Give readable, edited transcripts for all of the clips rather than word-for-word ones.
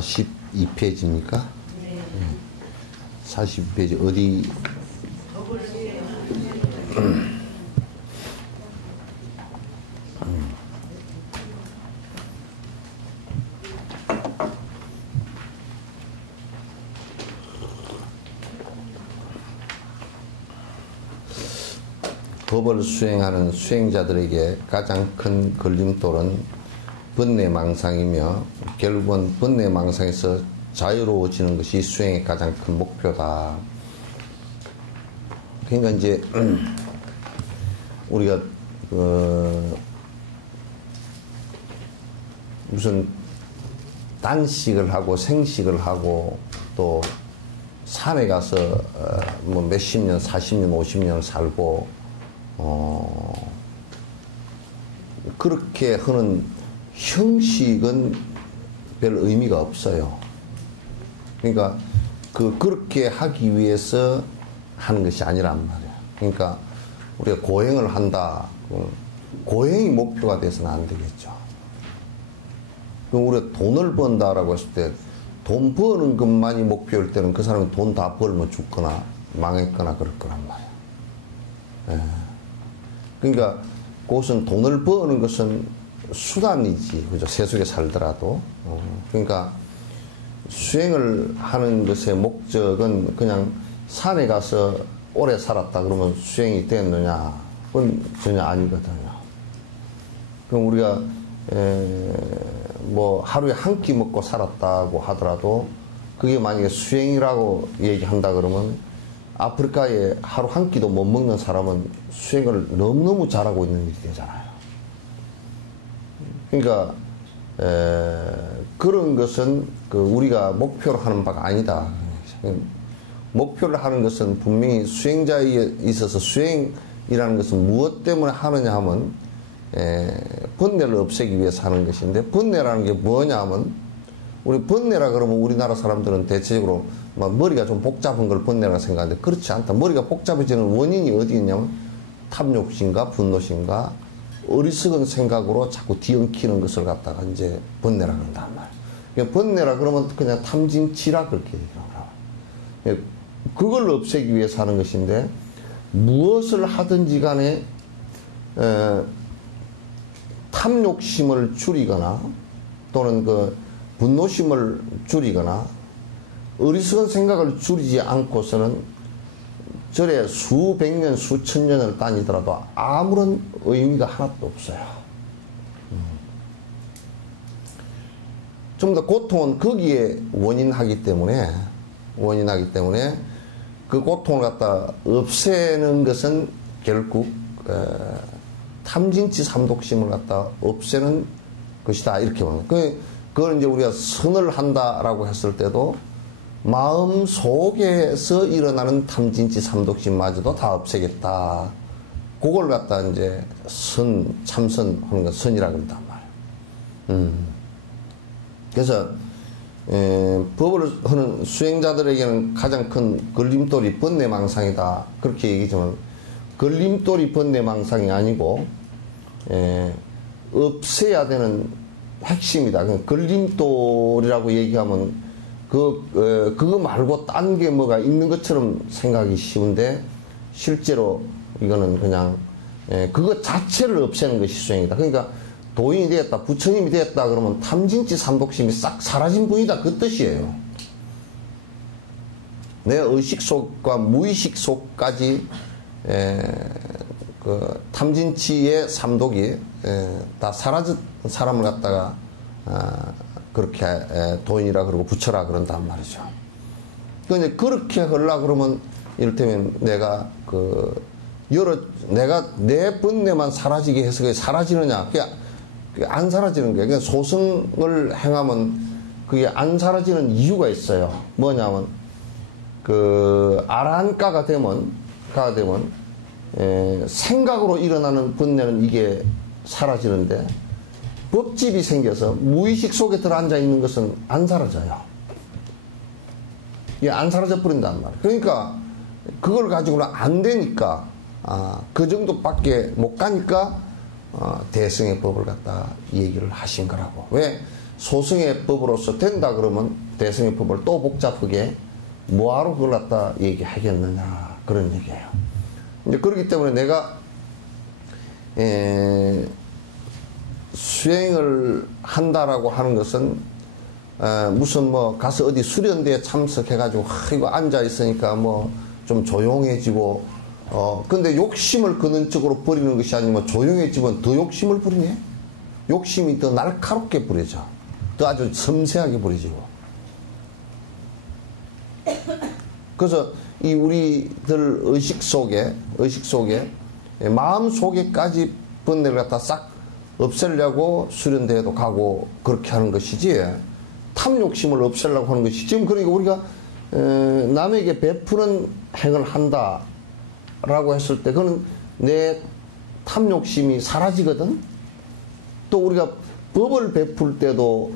42페이지입니까? 네. 42페이지 어디? 법을 수행하는 수행자들에게 가장 큰 걸림돌은 번뇌망상이며 결국은 번뇌망상에서 자유로워지는 것이 수행의 가장 큰 목표다. 그러니까 이제 우리가 무슨 단식을 하고 생식을 하고 또 산에 가서 뭐 몇십 년, 40년, 50년을 살고 그렇게 하는 형식은 별 의미가 없어요. 그러니까 그렇게 하기 위해서 하는 것이 아니란 말이에요. 그러니까 우리가 고행을 한다. 고행이 목표가 돼서는 안 되겠죠. 그럼 우리가 돈을 번다라고 했을 때 돈 버는 것만이 목표일 때는 그 사람이 돈 다 벌면 죽거나 망했거나 그럴 거란 말이에요. 예. 그러니까 그것은 돈을 버는 것은 수단이지, 그죠? 세속에 살더라도. 그러니까 수행을 하는 것의 목적은 그냥 산에 가서 오래 살았다 그러면 수행이 됐느냐? 그건 전혀 아니거든요. 그럼 우리가 뭐 하루에 한 끼 먹고 살았다고 하더라도 그게 만약에 수행이라고 얘기한다 그러면 아프리카에 하루 한 끼도 못 먹는 사람은 수행을 너무너무 잘하고 있는 일이 되잖아요. 그러니까 그런 것은 우리가 목표로 하는 바가 아니다. 목표를 하는 것은 분명히 수행자에 있어서 수행이라는 것은 무엇 때문에 하느냐 하면 번뇌를 없애기 위해서 하는 것인데, 번뇌라는 게 뭐냐 하면, 우리 번뇌라 그러면 우리나라 사람들은 대체적으로 막 머리가 좀 복잡한 걸 번뇌라고 생각하는데 그렇지 않다. 머리가 복잡해지는 원인이 어디 있냐면 탐욕심과 분노심과 어리석은 생각으로 자꾸 뒤엉키는 것을 갖다가 이제 번뇌라 그런단 말이에요. 그러니까 번뇌라 그러면 그냥 탐진치라 그렇게 얘기하더라고요. 그걸 없애기 위해서 하는 것인데, 무엇을 하든지 간에 탐욕심을 줄이거나 또는 분노심을 줄이거나 어리석은 생각을 줄이지 않고서는 절에 수백 년, 수천 년을 다니더라도 아무런 의미가 하나도 없어요. 좀 더 고통은 거기에 원인하기 때문에 그 고통을 갖다 없애는 것은 결국 탐진치 삼독심을 갖다 없애는 것이다, 이렇게 보는 거예요. 그걸 이제 우리가 선을 한다라고 했을 때도 마음 속에서 일어나는 탐진치 삼독심마저도 다 없애겠다. 그걸 갖다 이제 참선 하는 건 선이라고 한단 말이에요. 그래서 법을 하는 수행자들에게는 가장 큰 걸림돌이 번뇌망상이다, 그렇게 얘기하지만 걸림돌이 번뇌망상이 아니고 없애야 되는 핵심이다. 걸림돌이라고 얘기하면 그거 말고 딴 게 뭐가 있는 것처럼 생각이 쉬운데, 실제로 이거는 그냥 그거 자체를 없애는 것이 수행이다. 그러니까 도인이 되었다, 부처님이 되었다 그러면 탐진치 삼독심이 싹 사라진 분이다, 그 뜻이에요. 내 의식 속과 무의식 속까지 그 탐진치의 삼독이 다 사라진 사람을 갖다가 그렇게 도인이라 그러고 부처라 그런단 말이죠. 그런데 그렇게 하려고 그러면 이를테면 내가 내가 내 번뇌만 사라지게 해서 그게 사라지느냐? 그게 안 사라지는 거예요. 그러니까 소승을 행하면 그게 안 사라지는 이유가 있어요. 뭐냐면 아라한가가 되면 생각으로 일어나는 번뇌는 이게 사라지는데, 법집이 생겨서 무의식 속에 들어앉아 있는 것은 안 사라져요. 이게 안 사라져 버린단 말이에요. 그러니까 그걸 가지고는 안 되니까, 그 정도밖에 못 가니까 대승의 법을 갖다 얘기를 하신 거라고. 왜? 소승의 법으로서 된다 그러면 대승의 법을 또 복잡하게 뭐하러 그걸 갖다 얘기하겠느냐 그런 얘기예요. 이제 그렇기 때문에 내가 수행을 한다라고 하는 것은 무슨 뭐 가서 어디 수련대에 참석해가지고 이거 앉아 있으니까 뭐 좀 조용해지고 근데 욕심을 근원적으로 버리는 것이 아니면 조용해지면 더 욕심을 부리네. 욕심이 더 날카롭게 부려져. 더 아주 섬세하게 부려지고. 그래서 이 우리들 의식 속에 마음 속에까지 번뇌를 갖다 싹 없애려고 수련대회도 가고 그렇게 하는 것이지 탐욕심을 없애려고 하는 것이 지금 그러니까 우리가 남에게 베푸는 행을 한다라고 했을 때 그거는 내 탐욕심이 사라지거든. 또 우리가 법을 베풀 때도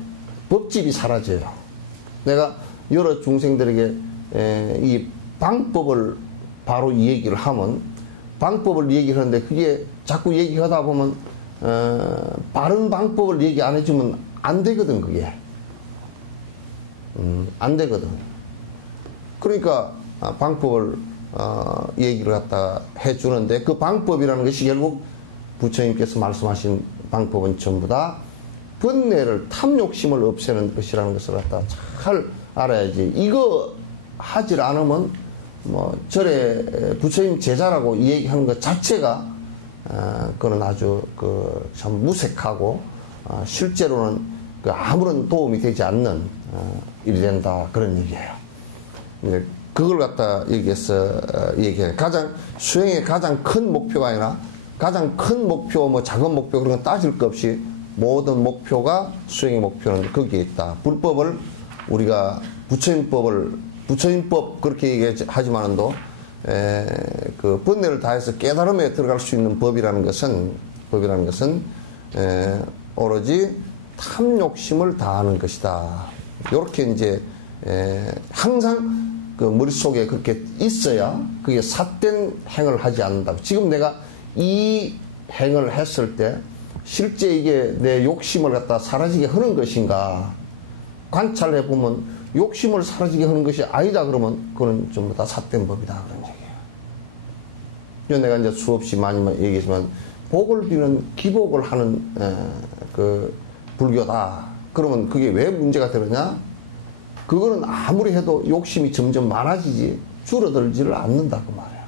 법집이 사라져요. 내가 여러 중생들에게 이 방법을 바로 얘기를 하면 방법을 얘기를 하는데 그게 자꾸 얘기하다 보면 바른 방법을 얘기 안 해주면 안 되거든. 그게 안 되거든. 그러니까 방법을 얘기를 갖다 해주는데 그 방법이라는 것이 결국 부처님께서 말씀하신 방법은 전부 다 번뇌를 탐욕심을 없애는 것이라는 것을 갖다 잘 알아야지. 이거 하질 않으면 뭐 절에 부처님 제자라고 얘기하는 것 자체가 그건 아주 그 참 무색하고 실제로는 그 아무런 도움이 되지 않는 일이 된다 그런 얘기예요. 그걸 갖다 여기에서 얘기해요. 수행의 가장 큰 목표가 아니라 가장 큰 목표, 뭐 작은 목표 그런 건 따질 것 없이 모든 목표가 수행의 목표는 거기에 있다. 불법을 우리가 부처님법 그렇게 얘기하지만도 그 번뇌를 다해서 깨달음에 들어갈 수 있는 법이라는 것은 오로지 탐욕심을 다하는 것이다. 이렇게 이제 항상 그 머릿속에 그렇게 있어야 그게 삿된 행을 하지 않는다. 지금 내가 이 행을 했을 때 실제 이게 내 욕심을 갖다 사라지게 하는 것인가 관찰해 보면 욕심을 사라지게 하는 것이 아니다 그러면 그건 전부 다 삿된 법이다 그런 얘기예요. 내가 이제 수없이 많이 얘기했지만 복을 비는 기복을 하는 그 불교다. 그러면 그게 왜 문제가 되느냐? 그거는 아무리 해도 욕심이 점점 많아지지 줄어들지를 않는다 그 말이야.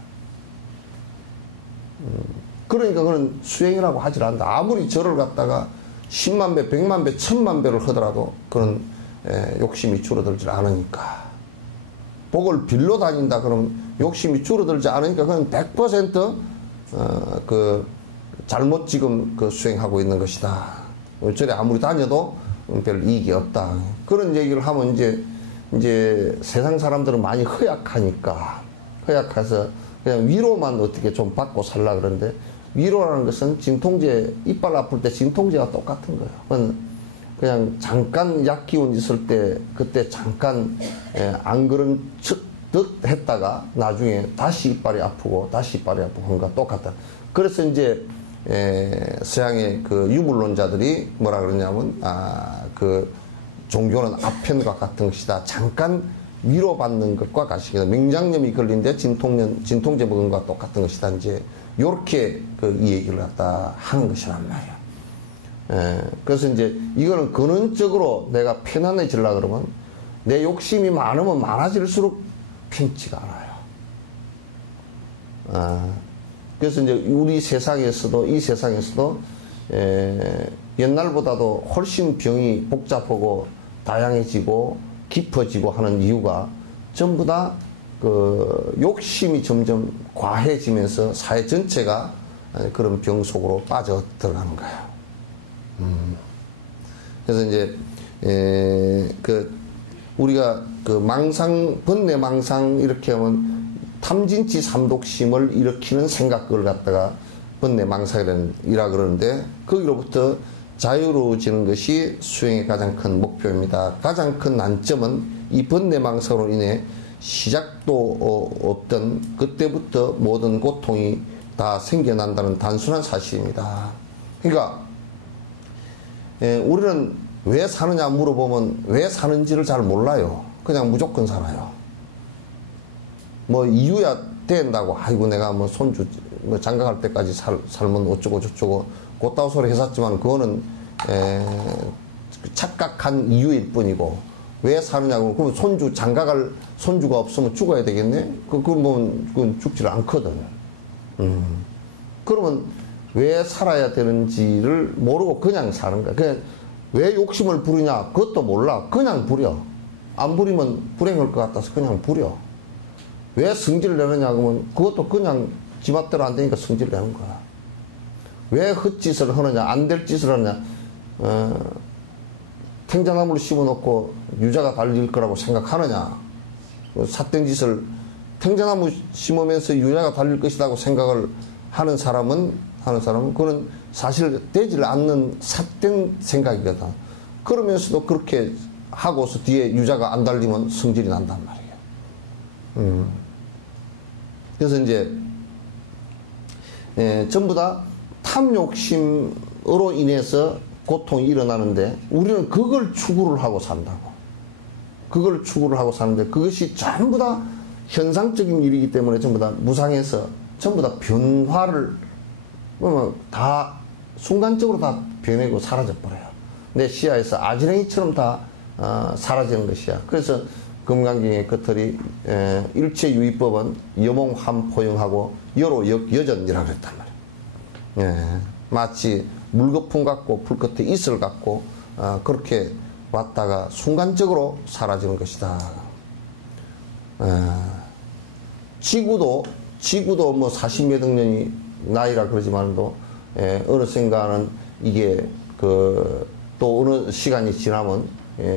그러니까 그건 수행이라고 하질 않는다. 아무리 절을 갖다가 10만 배, 100만 배, 1000만 배를 하더라도 그런 욕심이 줄어들지 않으니까. 복을 빌러 다닌다 그러면 욕심이 줄어들지 않으니까 그건 100% 그 잘못 지금 그 수행하고 있는 것이다. 절에 아무리 다녀도 별 이익이 없다. 그런 얘기를 하면 이제 세상 사람들은 많이 허약해서 그냥 위로만 어떻게 좀 받고 살라 그러는데 위로라는 것은 진통제, 이빨 아플 때 진통제와 똑같은 거예요. 그냥 잠깐 약 기운 있을 때 그때 잠깐 안 그런 듯 했다가 나중에 다시 이빨이 아프고 하는 것과 똑같다. 그래서 이제 서양의 그 유물론자들이 뭐라 그러냐면 그 종교는 아편과 같은 것이다. 잠깐 위로받는 것과 같이 맹장염이 걸린데 진통제 먹은 것과 똑같은 것이다. 이제 요렇게 그 이 얘기를 갖다 하는 것이란 말이야. 그래서 이제 이거는 근원적으로 내가 편안해지려고 그러면 내 욕심이 많으면 많아질수록 편치가 않아요. 그래서 이제 우리 세상에서도 이 세상에서도 옛날보다도 훨씬 병이 복잡하고 다양해지고 깊어지고 하는 이유가 전부 다 그 욕심이 점점 과해지면서 사회 전체가 그런 병 속으로 빠져 들어가는 거예요. 그래서 이제 그 우리가 그 번뇌 망상 이렇게 하면 탐진치 삼독심을 일으키는 생각을 갖다가 번뇌 망상이라 그러는데 거기로부터 자유로워지는 것이 수행의 가장 큰 목표입니다. 가장 큰 난점은 이 번뇌 망상으로 인해 시작도 없던 그때부터 모든 고통이 다 생겨난다는 단순한 사실입니다. 그러니까 우리는 왜 사느냐 물어보면 왜 사는지를 잘 몰라요. 그냥 무조건 살아요. 뭐 이유야 된다고, 아이고 내가 뭐 손주 뭐 장가갈 때까지 살면 어쩌고 저쩌고 곧다우 소리 했었지만 그거는 착각한 이유일 뿐이고, 왜 사느냐고. 그럼 손주 장가갈 손주가 없으면 죽어야 되겠네? 그건 죽지를 않거든. 그러면 왜 살아야 되는지를 모르고 그냥 사는 거야. 그냥 왜 욕심을 부리냐? 그것도 몰라. 그냥 부려. 안 부리면 불행할 것 같아서 그냥 부려. 왜 성질을 내느냐? 그러면 그것도 그냥 지 맘대로 안 되니까 성질을 내는 거야. 왜 헛짓을 하느냐? 안 될 짓을 하느냐? 탱자나무를 심어놓고 유자가 달릴 거라고 생각하느냐? 삿된 짓을, 탱자나무 심으면서 유자가 달릴 것이라고 생각을 하는 사람은 그건 사실 되질 않는 삿된 생각이거든. 그러면서도 그렇게 하고서 뒤에 유자가 안 달리면 성질이 난단 말이에요. 그래서 이제 전부 다 탐욕심으로 인해서 고통이 일어나는데, 우리는 그걸 추구를 하고 산다고. 그걸 추구를 하고 사는데, 그것이 전부 다 현상적인 일이기 때문에 전부 다 무상해서 전부 다 변화를 다 순간적으로 다 변하고 사라져 버려요. 내 시야에서 아지랭이처럼 다 사라지는 것이야. 그래서 금강경의 끝털이 일체유의법은 여몽함포용하고 여로역여전이라고 그랬단 말이에요. 마치 물거품 같고 불 끝에 이슬 같고 그렇게 왔다가 순간적으로 사라지는 것이다. 지구도 뭐 40몇 억 년이 나이라 그러지만도 어느 순간은 이게 또 어느 시간이 지나면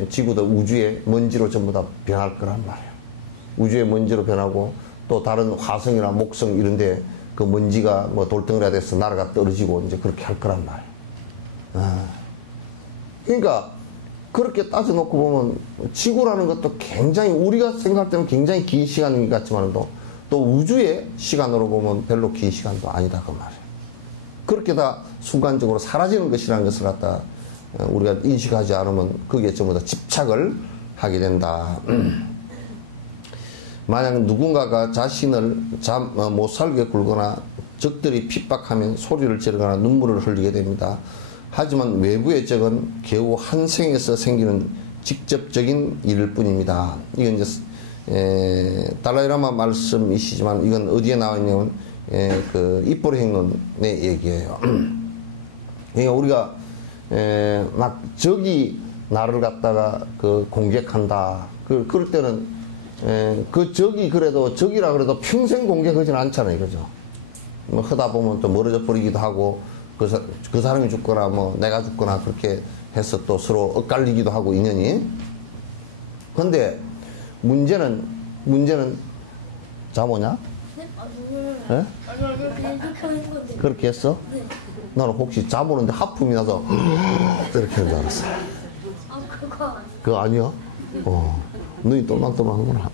지구도 우주의 먼지로 전부 다 변할 거란 말이에요. 우주의 먼지로 변하고, 또 다른 화성이나 목성 이런데 그 먼지가 뭐 돌덩어리가 돼서 날아가 떨어지고 이제 그렇게 할 거란 말이에요. 그러니까 그렇게 따져놓고 보면 지구라는 것도 굉장히, 우리가 생각할 때는 굉장히 긴 시간인 것 같지만도 또 우주의 시간으로 보면 별로 긴 시간도 아니다 그 말이에요. 그렇게 다 순간적으로 사라지는 것이라는 것을 갖다 우리가 인식하지 않으면 거기에 전부 다 집착을 하게 된다. 만약 누군가가 자신을 못 살게 굴거나 적들이 핍박하면 소리를 지르거나 눈물을 흘리게 됩니다. 하지만 외부의 적은 겨우 한 생에서 생기는 직접적인 일일 뿐입니다. 이건 이제 달라이라마 말씀이시지만 이건 어디에 나와 있냐면 그 입보리행론의 얘기예요. 그러니까 우리가 막 적이 나를 갖다가 공격한다. 그럴 때는 그 적이 그래도 적이라 그래도 평생 공격하지는 않잖아요, 그죠? 뭐 하다 보면 또 멀어져 버리기도 하고 그 사람이 죽거나 뭐 내가 죽거나 그렇게 해서 또 서로 엇갈리기도 하고 인연이. 근데 문제는 잠오냐? 네? 네? 아니요, 그냥 그렇게 하는 건데. 그렇게 했어? 네. 나는 혹시 잠오는데 하품이 나서 이렇게 하는 줄 알았어. 그거 아니에요. 그거 아니야? 눈이 똘망똘망하구나.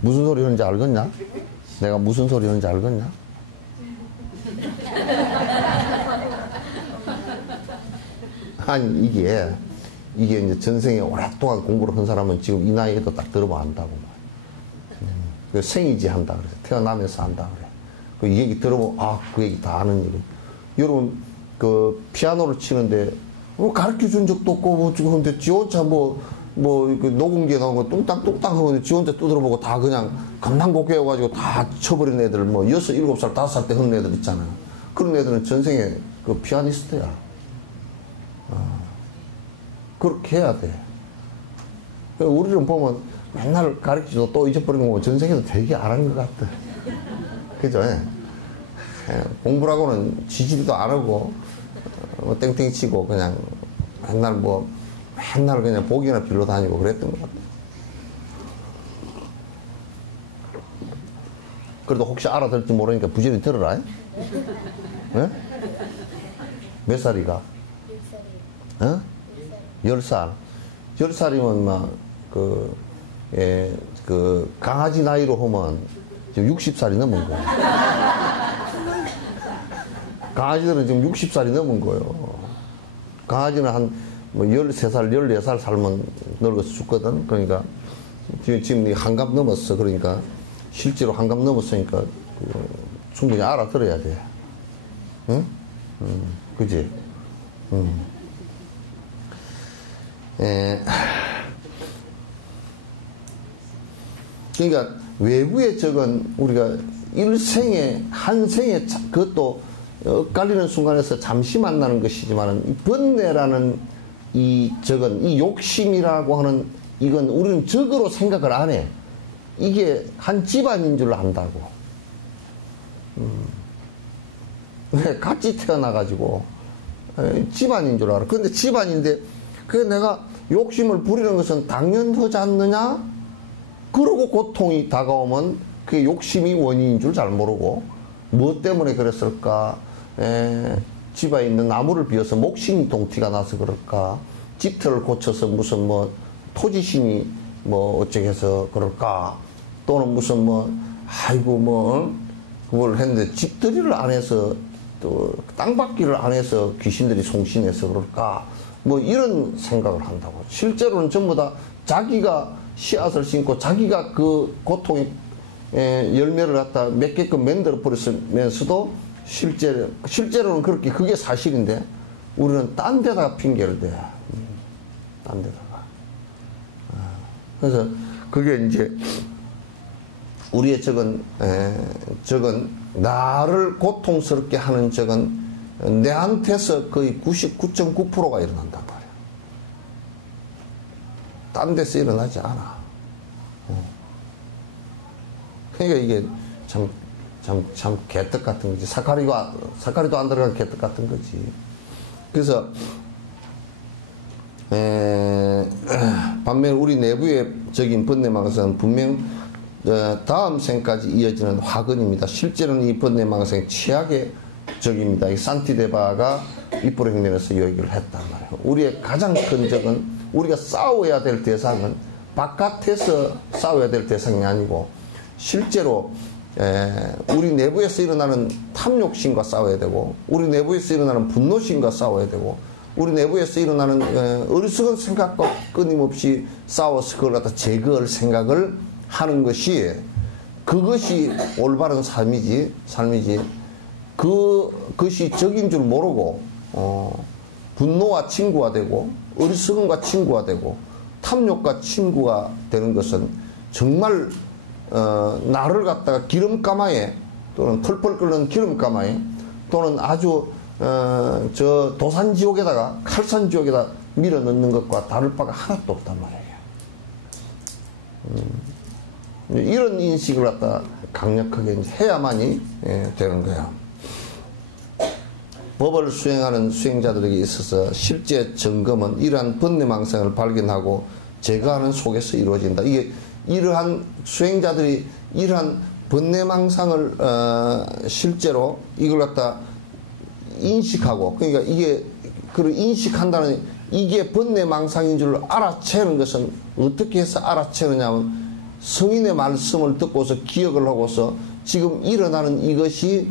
무슨 소리 하는지 알겠냐? 내가 무슨 소리 하는지 알겠냐? 아니 이게 이제 전생에 오랫동안 공부를 한 사람은 지금 이 나이에도 딱 들어봐 안다고 그 생이지 한다 그래서 태어나면서 한다 그래. 그 얘기 들어보면 그 얘기 다 아는 얘기. 여러분 그 피아노를 치는데 가르쳐 준 적도 없고 뭐 근데 지 혼자 뭐 녹음기에 나온 거 뚱땅뚱땅 하고 지 혼자 두드려보고 다 그냥 감당곡 외워가지고 다 쳐버린 애들 뭐 6, 7살, 5살 때 하는 애들 있잖아요. 그런 애들은 전생에 그 피아니스트야. 그렇게 해야 돼. 우리는 보면 맨날 가르치고 또 잊어버리는 거 보면 전생에도 되게 안 한 것 같아. 그죠? 공부라고는 지지도 안 하고 땡땡 치고 그냥 맨날 그냥 복이나 빌러 다니고 그랬던 것 같아. 그래도 혹시 알아들을지 모르니까 부지런히 들어라. 네? 몇 살이가? 10살이요. 10살. 10살이면 강아지 나이로 하면 지금 60살이 넘은 거야. 강아지들은 지금 60살이 넘은 거예요. 강아지는 한 뭐 13살, 14살 살면 늙어서 죽거든. 그러니까 지금 한갑 넘었어. 그러니까 실제로 한갑 넘었으니까 충분히 알아들어야 돼. 응? 그지? 그러니까 외부의 적은 우리가 일생에 한 생에 그것도 엇갈리는 순간에서 잠시 만나는 것이지만 이 번뇌라는 이 적은 이 욕심이라고 하는 이건 우리는 적으로 생각을 안 해. 이게 한 집안인 줄 안다고. 왜 같이 태어나가지고 집안인 줄 알아. 그런데 집안인데 그 내가 욕심을 부리는 것은 당연하지 않느냐? 그러고 고통이 다가오면 그게 욕심이 원인인 줄 잘 모르고 뭐 때문에 그랬을까? 집에 있는 나무를 비워서 목신이 동티가 나서 그럴까? 집터를 고쳐서 무슨 뭐 토지신이 뭐 어쩌게 해서 그럴까? 또는 무슨 뭐 아이고 뭐 그걸 했는데 집들이를 안 해서 또 땅받기를 안 해서 귀신들이 송신해서 그럴까? 뭐 이런 생각을 한다고. 실제로는 전부 다 자기가 씨앗을 심고 자기가 그 고통의 열매를 갖다 몇 개끔 만들어 버렸으면서도 실제로는 그렇게 그게 사실인데 우리는 딴 데다가 핑계를 대. 딴 데다가. 그래서 그게 이제 우리의 적은 나를 고통스럽게 하는 적은 내한테서 거의 99.9%가 일어난단 말이야. 딴 데서 일어나지 않아. 그러니까 이게 참 개떡 같은 거지. 사카리도 안 들어간 개떡 같은 거지. 그래서 반면 우리 내부의 적인 번뇌망상은 분명 다음 생까지 이어지는 화근입니다. 실제로는 이 번뇌망상이 최악의 적입니다. 이 산티데바가 입부로 흉내내서 얘기를 했단 말이에요. 우리의 가장 큰 적은 우리가 싸워야 될 대상은 바깥에서 싸워야 될 대상이 아니고 실제로 우리 내부에서 일어나는 탐욕심과 싸워야 되고 우리 내부에서 일어나는 분노심과 싸워야 되고 우리 내부에서 일어나는 어리석은 생각과 끊임없이 싸워서 그걸 갖다 제거할 생각을 하는 것이 그것이 올바른 삶이지 그것이 적인 줄 모르고 분노와 친구가 되고 어리석음과 친구가 되고 탐욕과 친구가 되는 것은 정말 나를 갖다가 기름가마에 또는 펄펄 끓는 기름가마에 또는 아주 저 도산지옥에다가 칼산지옥에다 밀어넣는 것과 다를 바가 하나도 없단 말이에요. 이런 인식을 갖다 강력하게 해야만이 되는 거야. 법을 수행하는 수행자들에게 있어서 실제 점검은 이러한 번뇌망상을 발견하고 제거하는 속에서 이루어진다. 이게 이러한 수행자들이 이러한 번뇌망상을 실제로 이걸 갖다 인식하고 그러니까 이게 그걸 인식한다는 이게 번뇌망상인 줄 알아채는 것은 어떻게 해서 알아채느냐면 성인의 말씀을 듣고서 기억을 하고서 지금 일어나는 이것이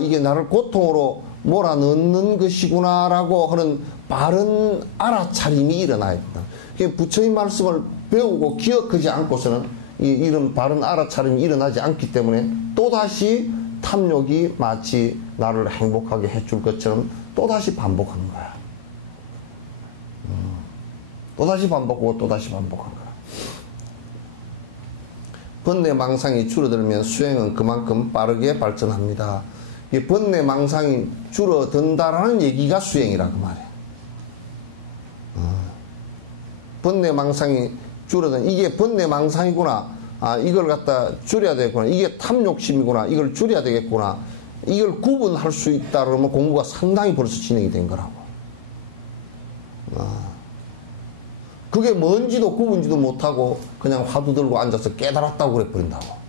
이게 나를 고통으로 몰아넣는 것이구나라고 하는 바른 알아차림이 일어나야 된다. 부처님 말씀을 배우고 기억하지 않고서는 이런 바른 알아차림이 일어나지 않기 때문에 또다시 탐욕이 마치 나를 행복하게 해줄 것처럼 또다시 반복하는 거야. 또다시 반복하고 또다시 반복하는 거야. 번뇌망상이 줄어들면 수행은 그만큼 빠르게 발전합니다. 이 번뇌망상이 줄어든다라는 얘기가 수행이라 그 말이야. 번뇌망상이 줄어든 이게 번뇌망상이구나. 이걸 갖다 줄여야 되겠구나. 이게 탐욕심이구나. 이걸 줄여야 되겠구나. 이걸 구분할 수 있다 그러면 공부가 상당히 벌써 진행이 된 거라고. 그게 뭔지도 구분지도 못하고 그냥 화두 들고 앉아서 깨달았다고 그래 버린다고.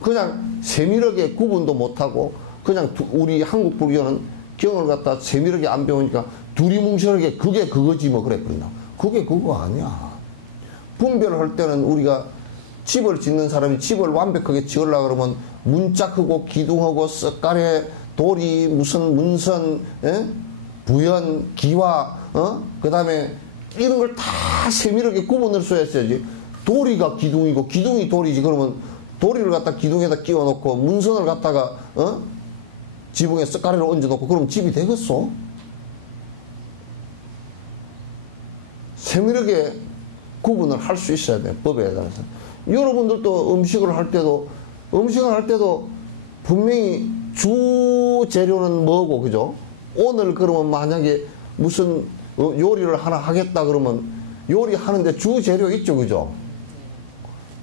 그냥 세밀하게 구분도 못하고 그냥 우리 한국 불교는 경을 갖다 세밀하게 안 배우니까 두리뭉실하게 그게 그거지 뭐 그래 버린다고. 그게 그거 아니야. 분별을 할 때는 우리가 집을 짓는 사람이 집을 완벽하게 지으려고 그러면 문짝하고 기둥하고 썩가래 돌이 무슨 문선 부연 기와 그 다음에 이런 걸 다 세밀하게 구분을 써야지. 돌이가 기둥이고 기둥이 돌이지. 그러면 도리를 갖다 기둥에다 끼워 놓고 문선을 갖다가 지붕에 썩가래를 얹어 놓고 그럼 집이 되겠어? 세밀하게 구분을 할 수 있어야 돼. 법에 따라서. 여러분들도 음식을 할 때도 분명히 주 재료는 뭐고, 그죠? 오늘 그러면 만약에 무슨 요리를 하나 하겠다 그러면 요리하는데 주 재료 있죠, 그죠?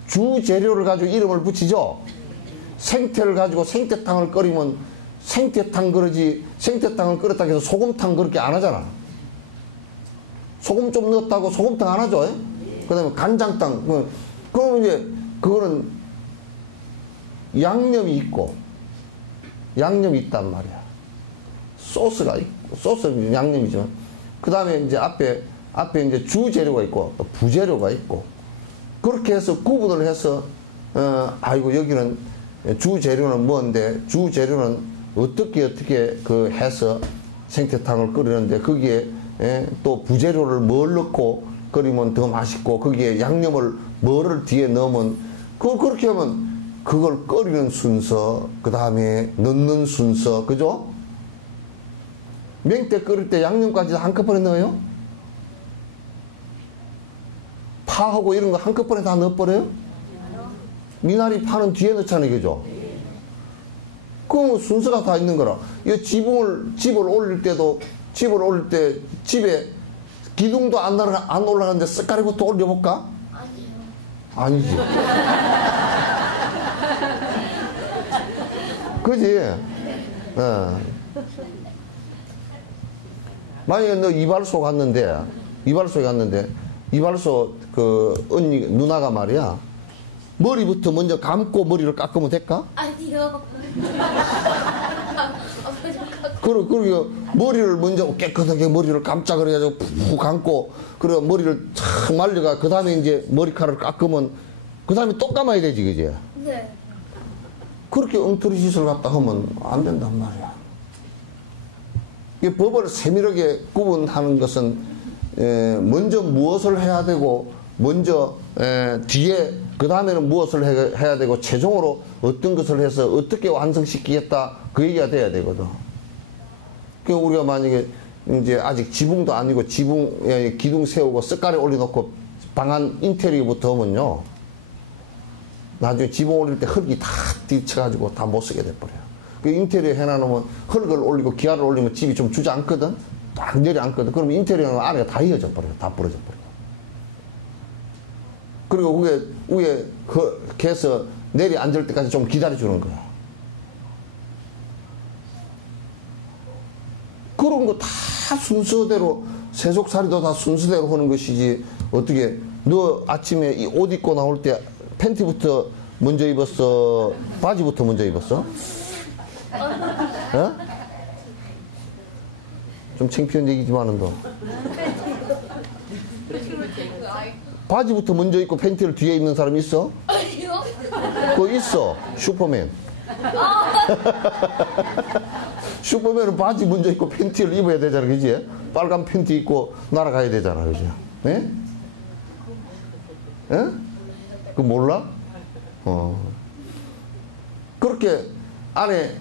주 재료를 가지고 이름을 붙이죠? 생태를 가지고 생태탕을 끓이면 생태탕 그러지, 생태탕을 끓였다 해서 소금탕 그렇게 안 하잖아. 소금 좀 넣었다고 소금탕 안 하죠? 그 다음에 간장탕. 그러면 이제 그거는 양념이 있고, 양념이 있단 말이야. 소스가 있고, 소스는 양념이지만, 그 다음에 이제 앞에 이제 주재료가 있고, 부재료가 있고, 그렇게 해서 구분을 해서, 아이고, 여기는 주재료는 뭔데, 주재료는 어떻게 해서 생태탕을 끓이는데, 거기에 또 부재료를 뭘 넣고 끓이면 더 맛있고, 거기에 양념을 뭐를 뒤에 넣으면, 그렇게 하면, 그걸 끓이는 순서, 그 다음에 넣는 순서, 그죠? 맹태 끓일 때 양념까지 한꺼번에 넣어요? 파하고 이런 거 한꺼번에 다 넣어버려요? 미나리 파는 뒤에 넣잖아요, 그죠? 그럼 순서가 다 있는 거라. 이 집을 올릴 때도, 집에 기둥도 안 올라가는데 쓱가리부터 올려볼까? 아니지. 그지? 만약에 너 이발소 갔는데, 이발소 누나가 말이야, 머리부터 먼저 감고 머리를 깎으면 될까? 아니요. 그리고 머리를 먼저 깨끗하게 머리를 감자 그래가지고 푹 감고, 그리고 머리를 착 말려가, 그 다음에 이제 머리카락을 깎으면, 그 다음에 또 감아야 되지, 그지? 네. 그렇게 엉터리 짓을 갖다 하면 안 된단 말이야. 이 법을 세밀하게 구분하는 것은 먼저 무엇을 해야 되고, 먼저 뒤에 그 다음에는 무엇을 해야 되고, 최종으로 어떤 것을 해서 어떻게 완성시키겠다, 그 얘기가 돼야 되거든. 그러니까 우리가 만약에 이제 아직 지붕도 아니고 지붕에 기둥 세우고 쓱가리 올려놓고 방안 인테리어부터 하면요, 나중에 지붕 올릴 때 흙이 다 뒤쳐가지고 다 못 쓰게 돼버려요. 그 인테리어 해놔놓으면 흙을 올리고 기아를 올리면 집이 좀 주저앉거든? 딱 내려앉거든? 그러면 인테리어는 안에가 다 이어져 버려요. 다 부러져 버려요. 그리고 위에 그렇게 해서 내려앉을 때까지 좀 기다려주는 거야. 그런 거 다 순서대로, 세속살이도 다 순서대로 하는 것이지, 어떻게, 너 아침에 이 옷 입고 나올 때 팬티부터 먼저 입었어? 바지부터 먼저 입었어? 어? 좀 창피한 얘기지만은 너. 바지부터 먼저 입고 팬티를 뒤에 입는 사람 있어? 아니요. 그거 있어. 슈퍼맨. 슈퍼맨은 바지 먼저 입고 팬티를 입어야 되잖아, 그지? 빨간 팬티 입고 날아가야 되잖아, 그지? 예? 예? 그거 몰라? 그렇게 안에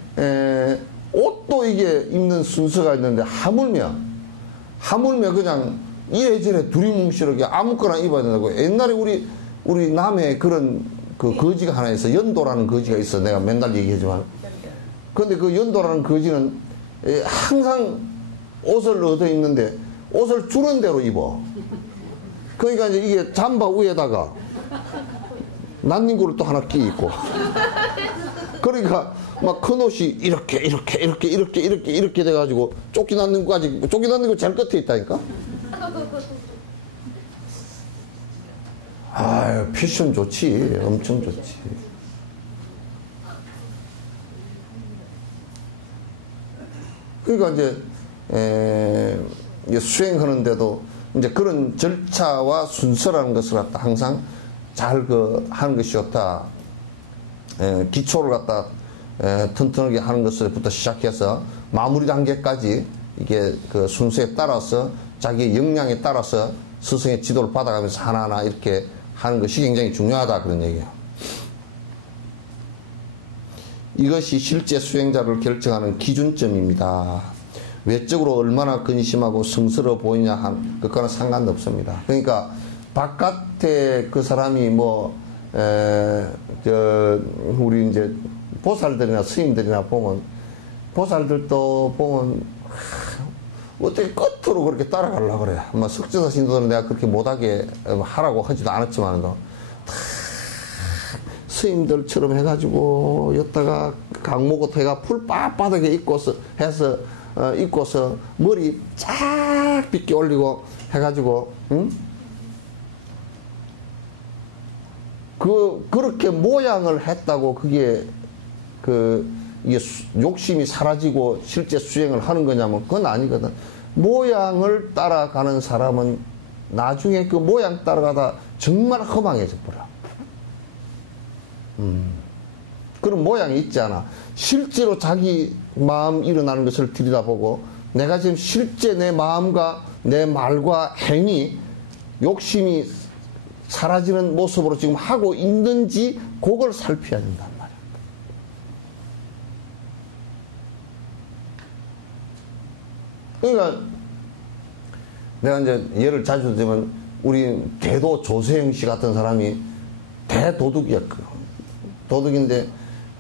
옷도 이게 입는 순서가 있는데, 하물며 그냥 이래저래 두리뭉실하게 아무거나 입어야 된다고. 옛날에 우리 남해 그런 그 거지가 하나 있어. 연도라는 거지가 있어. 내가 맨날 얘기하지만. 근데 그 연도라는 거지는 항상 옷을 얻어 입는데 옷을 주는 대로 입어. 그러니까 이제 이게 잠바 위에다가 난닝구를 또 하나 끼 입고. 그러니까 막 큰 옷이 이렇게 돼가지고 쫓겨났는 거 제일 끝에 있다니까. 아유, 패션 좋지. 엄청 좋지. 그러니까 이제 수행하는데도 이제 그런 절차와 순서라는 것을 갖다 항상 잘 하는 것이 좋다. 기초를 갖다 튼튼하게 하는 것부터 시작해서 마무리 단계까지 이게 그 순서에 따라서 자기의 역량에 따라서 스승의 지도를 받아가면서 하나하나 이렇게 하는 것이 굉장히 중요하다 그런 얘기예요. 이것이 실제 수행자를 결정하는 기준점입니다. 외적으로 얼마나 근심하고 성스러워 보이냐 한 것과는 상관없습니다. 그러니까 바깥에 그 사람이 우리 이제 보살들이나 스님들이나 보면 보살들도 보면 어떻게 끝으로 그렇게 따라가려고 그래. 석저사 신도들은 내가 그렇게 못하게 하라고 하지도 않았지만도 스님들처럼 해가지고 여기다가 강목옷 해가 풀바닥에 입고서 머리 쫙 빗게 올리고 해가지고 그렇게 모양을 했다고 그게 이게 욕심이 사라지고 실제 수행을 하는 거냐면 그건 아니거든. 모양을 따라가는 사람은 나중에 그 모양 따라가다 정말 허망해져 버려. 그런 모양이 있잖아. 실제로 자기 마음 일어나는 것을 들여다보고 내가 지금 실제 내 마음과 내 말과 행위 욕심이 사라지는 모습으로 지금 하고 있는지 그걸 살펴야 된단 말이야. 그러니까 내가 이제 예를 자주 들면 우리 대도 조세영 씨 같은 사람이 대도둑이었거든. 도둑인데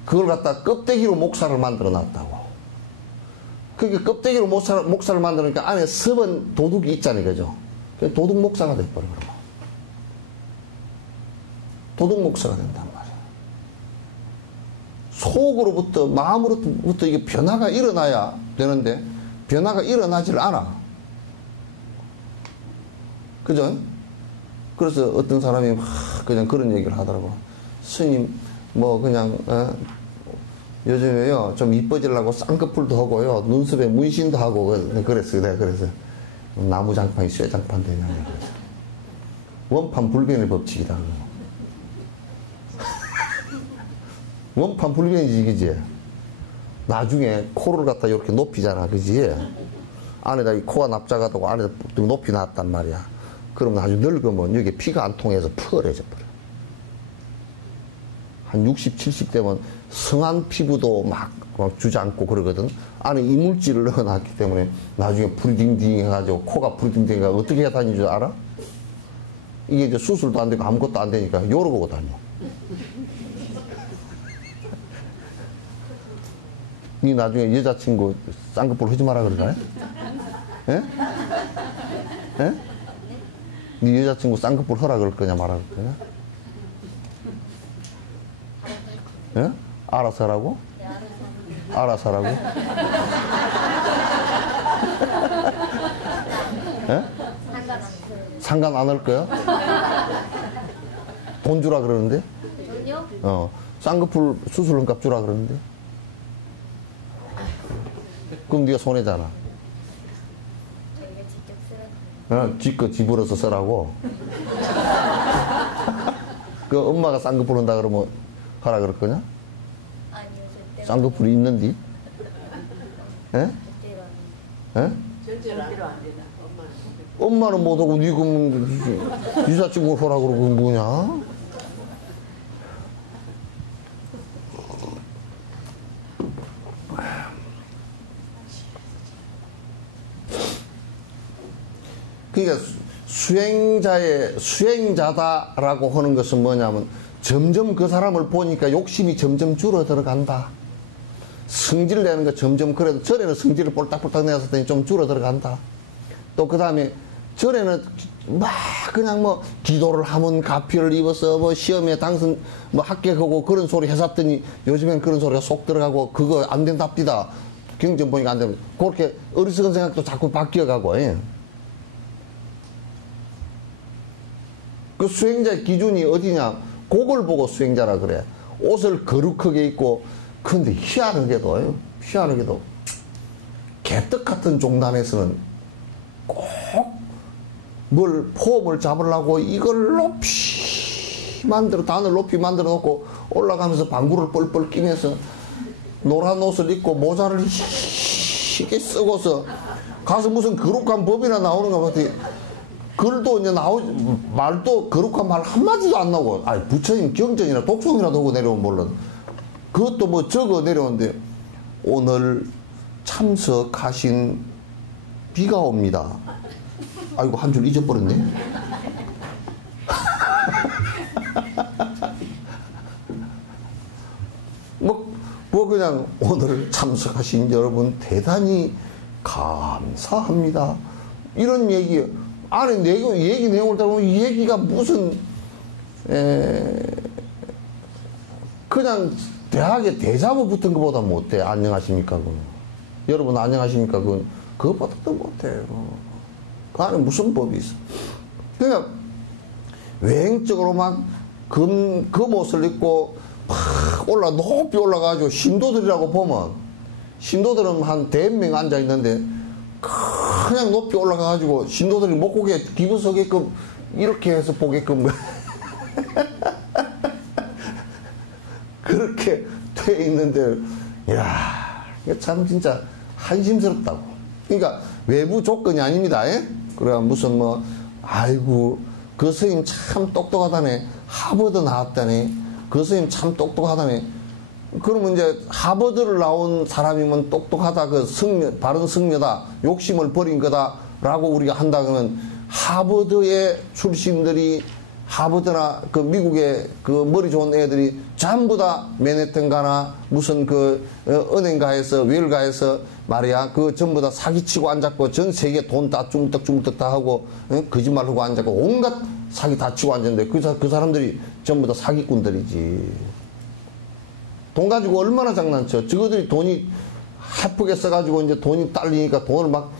그걸 갖다 껍데기로 목사를 만들어 놨다고. 그게 껍데기로 목사를 만드니까 안에 섭은 도둑이 있잖아요. 그죠? 도둑 목사가 돼버려. 도둑 목사가 된단 말이야. 속으로부터 마음으로부터 이게 변화가 일어나야 되는데 변화가 일어나질 않아. 그죠? 그래서 어떤 사람이 그냥 그런 얘기를 하더라고. 스님 요즘에요 좀 이뻐지려고 쌍꺼풀도 하고요 눈썹에 문신도 하고 그랬어요. 내가 그래서 나무장판이 쇠장판 되냐. 원판 불변의 법칙이다. 원판 불변이지, 그지? 나중에 코를 갖다 이렇게 높이잖아, 그지? 안에다 이 코가 납작하다고 안에다 높이 놨단 말이야. 그럼 나중에 늙으면 여기 피가 안 통해서 펄해져 버려. 한 60, 70 되면 성한 피부도 막 주저앉고 그러거든. 안에 이물질을 넣어놨기 때문에 나중에 부리딩딩 해가지고 코가 부리딩딩 해가지고 어떻게 해야 다니는 줄 알아? 이게 이제 수술도 안 되고 아무것도 안 되니까 요러고 다녀. 니 나중에 여자친구 쌍꺼풀 하지 마라 그러잖아요? 예? 예? 니 여자친구 쌍꺼풀 하라 그럴 거냐 말아 그럴 거냐? 예? 알아서 하라고? 알아서 하라고? 예? 상관 안 할 거야? 돈 주라 그러는데? 돈요? 쌍꺼풀 수술은 값 주라 그러는데? 그럼 네가 손해잖아. 저희가 직접 쓰라. 지껏 집으로서 쓰라고. 그 엄마가 쌍꺼풀 한다 그러면 하라 그럴 거냐? 아니요, 절대. 쌍꺼풀이 있는디? 예? 절대로 안 돼요. 예? 절대로 안 된다. 엄마는 못하고 니 그럼 여자친구 하라 그러고 뭐냐? 그러니까 수행자다라고 하는 것은 뭐냐면 점점 그 사람을 보니까 욕심이 점점 줄어들어간다. 성질 내는 거 점점 그래도 전에는 성질을 볼딱볼딱 내었더니 좀 줄어들어간다. 또 그 다음에 전에는 막 그냥 기도를 하면 가피를 입어서 시험에 당선 합격하고 그런 소리 했었더니 요즘엔 그런 소리가 속 들어가고 그거 안 된답디다. 경전 보니까 안 됩니다. 그렇게 어리석은 생각도 자꾸 바뀌어가고. 예. 그 수행자의 기준이 어디냐? 그걸 보고 수행자라 그래. 옷을 거룩하게 입고, 근데 희한하게도 개떡 같은 종단에서는 꼭 뭘 폼을 잡으려고 이걸 단을 높이 만들어 놓고 올라가면서 방구를 뻘뻘 끼면서 노란 옷을 입고 모자를 희게 쓰고서 가서 무슨 거룩한 법이나 나오는 거 같아. 글도 이제 말도 거룩한 말 한마디도 안 나오고, 부처님 경전이나 독송이라도 하고 내려오면 몰라. 그것도 뭐 적어 내려오는데, 오늘 참석하신 비가 옵니다. 아이고, 한 줄 잊어버렸네. 뭐 그냥 오늘 참석하신 여러분 대단히 감사합니다. 이런 얘기, 안에 얘기 내용을 따르면 이 얘기가 무슨, 그냥 대학에 대자보 붙은 것보다 못해. 안녕하십니까, 그건. 여러분 안녕하십니까, 그건. 그것보다도 못해요. 그 안에 무슨 법이 있어. 그냥 외행적으로 막 금 옷을 입고 막 높이 올라가가지고 신도들이라고 보면, 신도들은 한 100명 앉아있는데, 그냥 높이 올라가가지고 신도들이 목고개 기부서게끔 이렇게 해서 보게끔 그렇게 돼 있는데, 이야, 참 진짜 한심스럽다고. 그러니까 외부 조건이 아닙니다. 예? 그래 무슨 뭐, 아이고 그 스님 참 똑똑하다네, 하버드 나왔다네, 그 스님 참 똑똑하다네. 그러면 이제 하버드를 나온 사람이면 똑똑하다, 바른 승려다, 욕심을 버린 거다라고 우리가 한다 그러면, 하버드의 출신들이, 하버드나 그 미국의 그 머리 좋은 애들이 전부 다 맨해튼 가나 무슨 은행가에서 웰가에서 말이야, 전부 다 사기치고 앉았고, 전 세계 돈 다 쭈물떡쭈물떡 다 하고, 거짓말하고 앉았고, 온갖 사기 다 치고 앉았는데, 그 사람들이 전부 다 사기꾼들이지. 돈 가지고 얼마나 장난쳐. 저거들이 돈이 하프게 써가지고 이제 돈이 딸리니까 돈을 막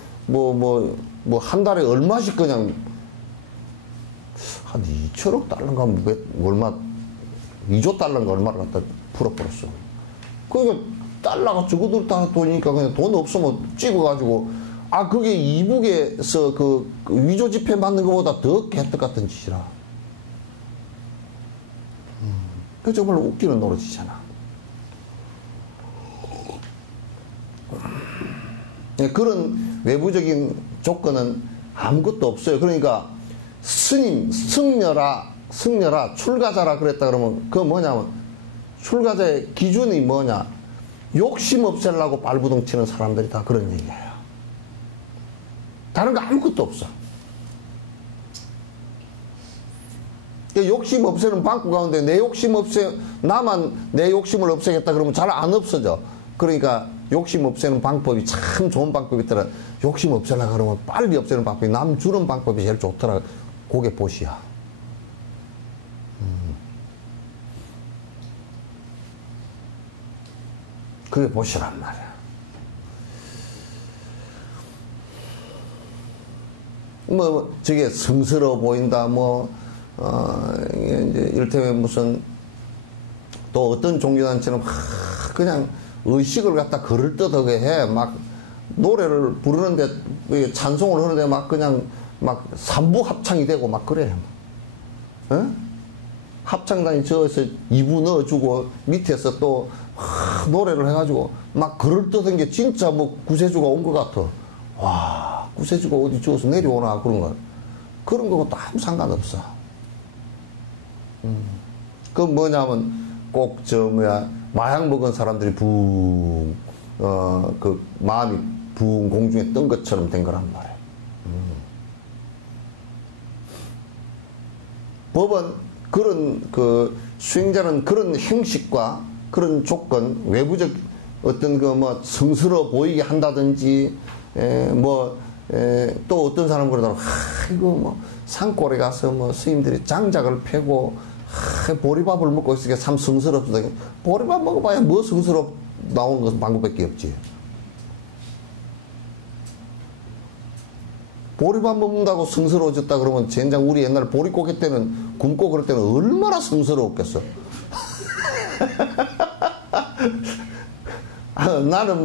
한 달에 얼마씩 그냥 한 2천억 달러인가 얼마, 2조 달러인가 얼마를 갖다 풀어버렸어. 그러니까 달러가 저거들 다 돈이니까 그냥 돈 없으면 찍어가지고, 그게 이북에서 그 위조 지폐 받는 것보다 더 개떡 같은 짓이라. 그 정말 웃기는 노릇이잖아. 그런 외부적인 조건은 아무것도 없어요. 그러니까 스님, 승려라, 출가자라 그랬다 그러면, 그거 뭐냐면, 출가자의 기준이 뭐냐? 욕심 없애려고 발부동 치는 사람들이 다 그런 얘기예요. 다른 거 아무것도 없어. 욕심 없애는 방법 가운데 나만 내 욕심을 없애겠다 그러면 잘 안 없어져. 그러니까 욕심 없애는 방법이 참 좋은 방법이 있더라. 욕심 없애려고 그러면 빨리 없애는 방법이, 남 주는 방법이 제일 좋더라. 그게 보시야. 그게 보시란 말이야. 저게 성스러워 보인다, 이제 이를테면 무슨, 또 어떤 종교단체는 그냥 의식을 갖다 그럴듯하게 해. 막 노래를 부르는데, 찬송을 하는데 그냥 삼부 합창이 되고 막 그래. 합창단이 저에서 2부 넣어주고 밑에서 또 노래를 해가지고 막 그럴듯한 게 진짜 구세주가 온 것 같아. 와, 구세주가 어디 죽어서 내려오나 그런 거. 그런 거하고 아무 상관없어. 그 뭐냐면 꼭 마약 먹은 사람들이 마음이 붕 공중에 뜬 것처럼 된 거란 말이야. 법은 수행자는 그런 형식과 그런 조건, 외부적 어떤 성스러워 보이게 한다든지, 또 어떤 사람은 그러더라고. 산골에 가서 스님들이 장작을 패고, 보리밥을 먹고 있으니까 참 성스럽다. 보리밥 먹어봐야 뭐 성스럽 나오는 것은 방법밖에 없지. 보리밥 먹는다고 성스러워졌다 그러면 젠장 우리 옛날 보리고개 때는 굶고 그럴 때는 얼마나 성스러웠겠어. 나는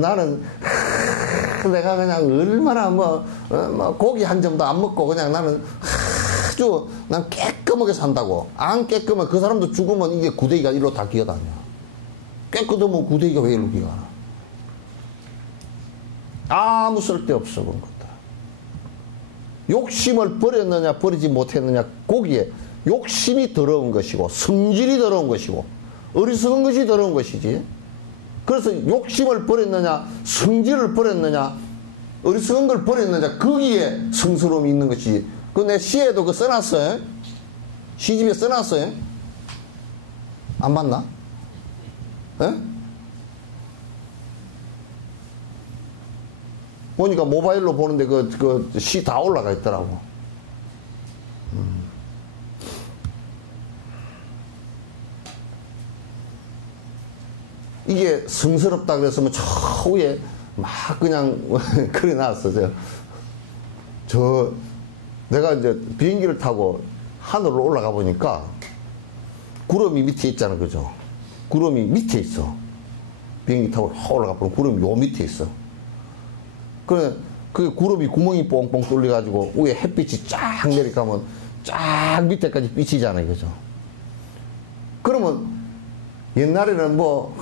나는 내가 그냥 얼마나 고기 한 점도 안 먹고 그냥 나는 아주 난 깨끗하게 산다고. 안 깨끗하면 그 사람도 죽으면 이게 구데기가 일로 다 기어다녀. 깨끗하면 구데기가 왜 일로 기어가나. 아무 쓸데없어 그런 것들. 욕심을 버렸느냐 버리지 못했느냐 거기에 욕심이 더러운 것이고 성질이 더러운 것이고 어리석은 것이 더러운 것이지. 그래서 욕심을 버렸느냐 성질을 버렸느냐 어리석은 걸 버렸느냐 거기에 성스러움이 있는 것이지. 그 내 시에도 그 써놨어요. 시집에 써놨어요. 안 봤나? 예? 보니까 모바일로 보는데 그 시 다 올라가 있더라고. 이게 성스럽다 그랬으면 저 위에 막 그냥 그래 놨어. 내가 이제 비행기를 타고 하늘로 올라가 보니까 구름이 밑에 있잖아, 그죠? 구름이 밑에 있어. 비행기 타고 올라가 보면 구름이 요 밑에 있어. 그래, 그 구름이 구멍이 뽕뽕 뚫려가지고 위에 햇빛이 쫙 내려가면 쫙 밑에까지 비치잖아요, 그죠? 그러면 옛날에는 뭐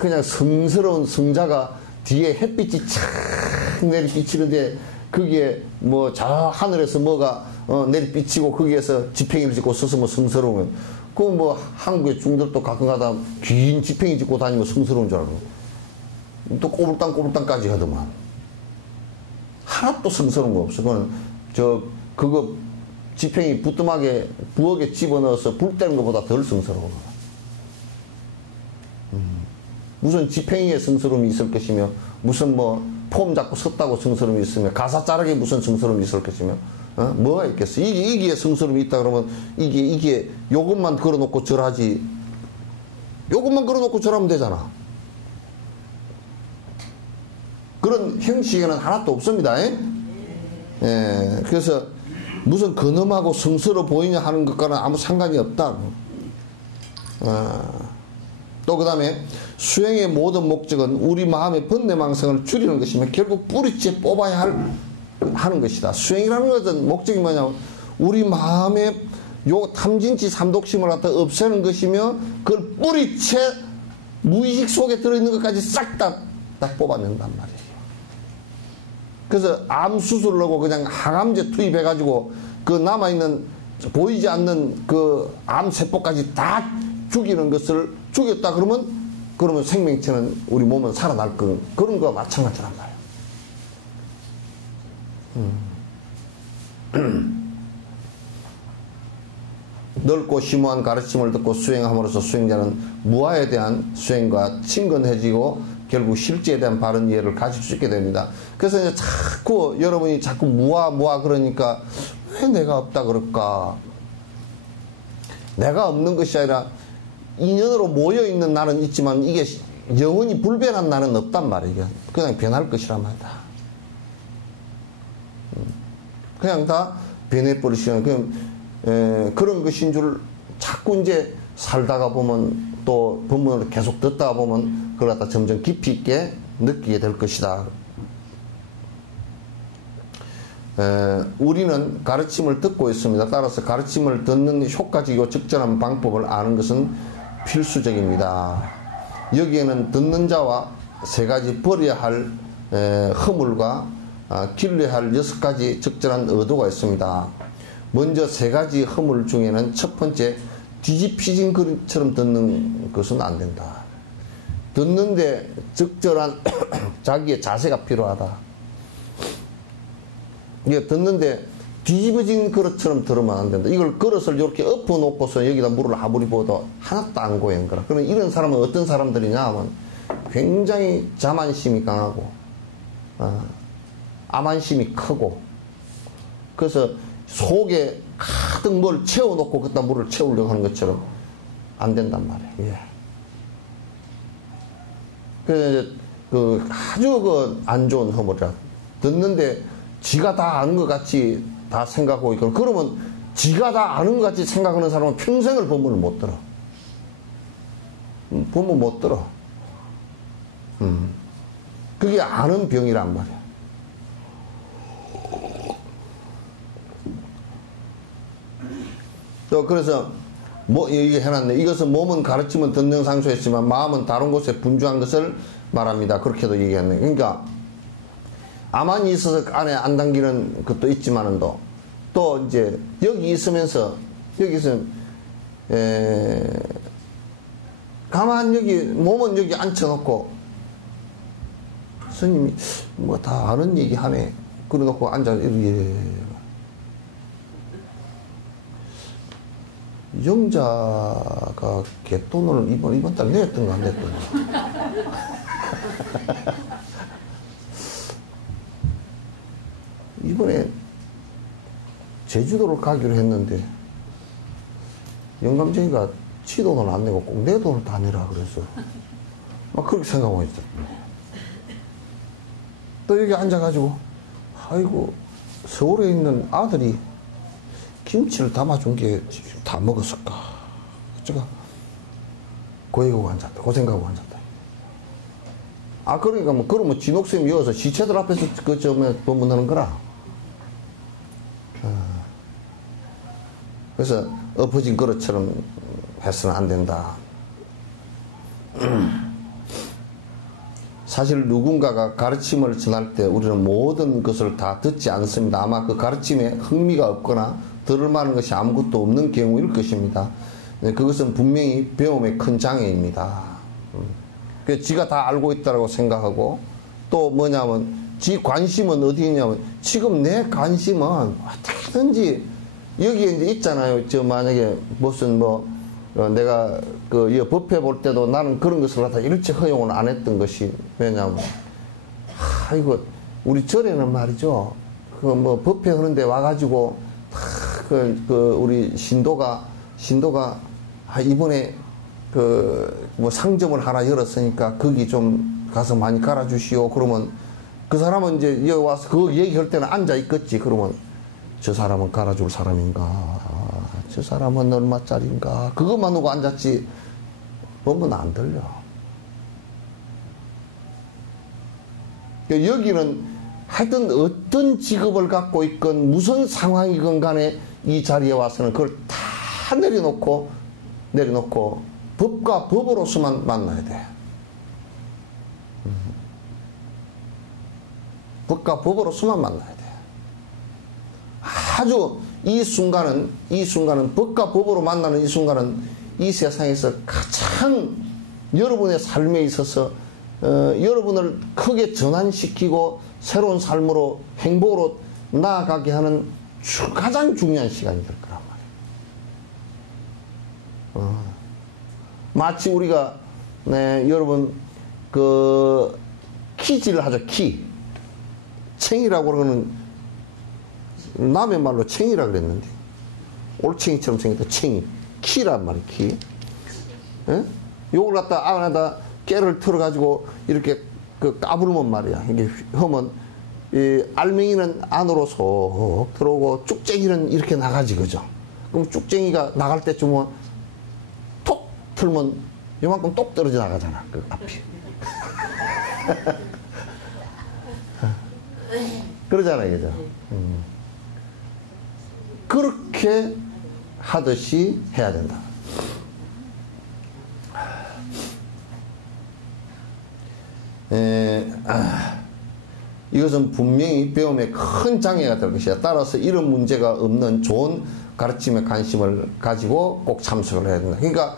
그냥 성스러운 성자가 뒤에 햇빛이 쫙 내리비치는데 거기에 뭐 저 하늘에서 뭐가 내리비치고 거기에서 지팽이를 짓고 서서 뭐 성스러우면 그 뭐 한국의 중들도 가끔가다 긴 지팽이 짓고 다니면 성스러운 줄 알고 또 꼬불땅꼬불땅까지 하더만 하나도 성스러운 거 없어. 그거는 그거 지팽이 부뚜막에 부엌에 집어넣어서 불 때는 것보다 덜 성스러워. 무슨 지팽이에 성스러움이 있을 것이며 무슨 뭐 폼 잡고 섰다고 성스러움이 있으며 가사 자락에 무슨 성스러움이 있을 것이며 뭐가 있겠어. 이게 성스러움이 있다 그러면 이게 요것만 걸어놓고 절하지. 요것만 걸어놓고 절하면 되잖아. 그런 형식에는 하나도 없습니다. 예, 그래서 무슨 근엄하고 성스러워 보이냐 하는 것과는 아무 상관이 없다. 또 그 다음에 수행의 모든 목적은 우리 마음의 번뇌망상을 줄이는 것이며 결국 뿌리째 뽑아야 하는 것이다. 수행이라는 것은 목적이 뭐냐면 우리 마음의 요 탐진치 삼독심을 갖다 없애는 것이며 그걸 뿌리째 무의식 속에 들어있는 것까지 싹 다 뽑아낸단 말이에요. 그래서 암 수술을 하고 그냥 항암제 투입해가지고 그 남아있는 보이지 않는 그 암세포까지 다 죽이는 것을 죽였다 그러면 생명체는 우리 몸은 살아날 그런 거와 마찬가지란 말이에요. 넓고 심오한 가르침을 듣고 수행함으로써 수행자는 무아에 대한 수행과 친근해지고 결국 실제에 대한 바른 이해를 가질 수 있게 됩니다. 그래서 이제 여러분이 자꾸 무아 그러니까 왜 내가 없다 그럴까? 내가 없는 것이 아니라 인연으로 모여있는 나는 있지만 이게 영원히 불변한 나는 없단 말이에요. 그냥 변할 것이란 말이다. 그냥 다 변해버리시는 그런 것인 줄 자꾸 이제 살다가 보면 또 법문을 계속 듣다가 보면 그걸 갖다 점점 깊이 있게 느끼게 될 것이다. 우리는 가르침을 듣고 있습니다. 따라서 가르침을 듣는 효과적이고 적절한 방법을 아는 것은 필수적입니다. 여기에는 듣는 자와 세 가지 버려야 할 허물과 길러야 할 6가지 적절한 의도가 있습니다. 먼저 세 가지 허물 중에는 첫 번째, 뒤집히진 것처럼 듣는 것은 안 된다. 듣는데 적절한 자기의 자세가 필요하다. 이게 듣는데 뒤집어진 그릇처럼 들으면 안 된다. 이걸 그릇을 이렇게 엎어놓고서 여기다 물을 아무리 부어도 하나도 안 고이는 거라. 그럼 이런 사람은 어떤 사람들이냐 하면 굉장히 자만심이 강하고 암한심이 크고 그래서 속에 가득 뭘 채워놓고 그따 물을 채우려고 하는 것처럼 안 된단 말이에요. 예. 아주 안 좋은 허물이라. 듣는데 지가 다 아는 것 같이 다 생각하고 있고 그러면 지가 다 아는 것 같이 생각하는 사람은 평생을 법문을 못 들어. 법문 못 들어. 그게 아는 병이란 말이야. 또 그래서 뭐 이게 해놨네. 이것은 몸은 가르침은 듣는 상소했지만 마음은 다른 곳에 분주한 것을 말합니다. 그렇게도 얘기했네. 그러니까 가만히 있어서 안에 안 당기는 것도 있지만은 또 이제 여기 있으면서 여기서 가만 여기 몸은 여기 앉혀놓고 스님이 뭐 다 아는 얘기 하네. 그래놓고 앉아 이렇게 영자가 갯돈을 이번 달 내었던 거 안 냈더니 이번에 제주도를 가기로 했는데 영감쟁이가 지 돈을 안 내고 꼭 내 돈을 다 내라 그래서 막 그렇게 생각하고 있었. 또 여기 앉아가지고 아이고 서울에 있는 아들이 김치를 담아준 게 다 먹었을까. 제가 고얘가고 앉았다. 고생가고 앉았다. 아 그러니까 뭐 그러면 진옥쌤이 이어서 시체들 앞에서 그 점에 법문하는 거라. 그래서 엎어진 그릇처럼 해서는 안 된다. 사실 누군가가 가르침을 전할 때 우리는 모든 것을 다 듣지 않습니다. 아마 그 가르침에 흥미가 없거나 들을 만한 것이 아무것도 없는 경우일 것입니다. 그것은 분명히 배움의 큰 장애입니다. 그 지가 다 알고 있다고 생각하고 또 뭐냐면 지 관심은 어디 있냐면 지금 내 관심은 어떻게든지 여기에 이제 있잖아요. 저 만약에 무슨 내가 그 법회 볼 때도 나는 그런 것을 갖다 일체 허용을 안 했던 것이 왜냐면 이거 우리 절에는 말이죠. 그 법회 하는데 와가지고 우리 신도가 이번에 상점을 하나 열었으니까 거기 좀 가서 많이 갈아주시오. 그러면 그 사람은 이제 여기 와서 그 얘기할 때는 앉아 있겠지. 그러면 저 사람은 갈아줄 사람인가? 저 사람은 얼마짜리인가? 그것만 놓고 앉았지. 보면 안 들려. 여기는 하여튼 어떤 직업을 갖고 있건 무슨 상황이건 간에 이 자리에 와서는 그걸 다 내려놓고 법과 법으로서만 만나야 돼. 법과 법으로서만 만나야 돼. 아주 이 순간은 법과 법으로 만나는 이 순간은 이 세상에서 가장 여러분의 삶에 있어서 여러분을 크게 전환시키고 새로운 삶으로 행복으로 나아가게 하는 가장 중요한 시간이 될 거란 말이에요. 마치 우리가 여러분 키질을 하죠. 챙이라고 그러는 남의 말로 챙이라 그랬는데 올챙이처럼 생겼다. 챙이 키란 말이에요. 키. 요걸 갖다 안에다 깨를 틀어가지고 이렇게 까불면 말이야. 이게 하면 이 알맹이는 안으로 쏙 들어오고 쭉쟁이는 이렇게 나가지 그죠? 그럼 쭉쟁이가 나갈 때쯤은 톡 틀면 요만큼 똑 떨어져 나가잖아. 그 앞이. 그러잖아요, 그죠? 그렇게 하듯이 해야 된다. 이것은 분명히 배움에 큰 장애가 될 것이다. 따라서 이런 문제가 없는 좋은 가르침에 관심을 가지고 꼭 참석을 해야 된다. 그러니까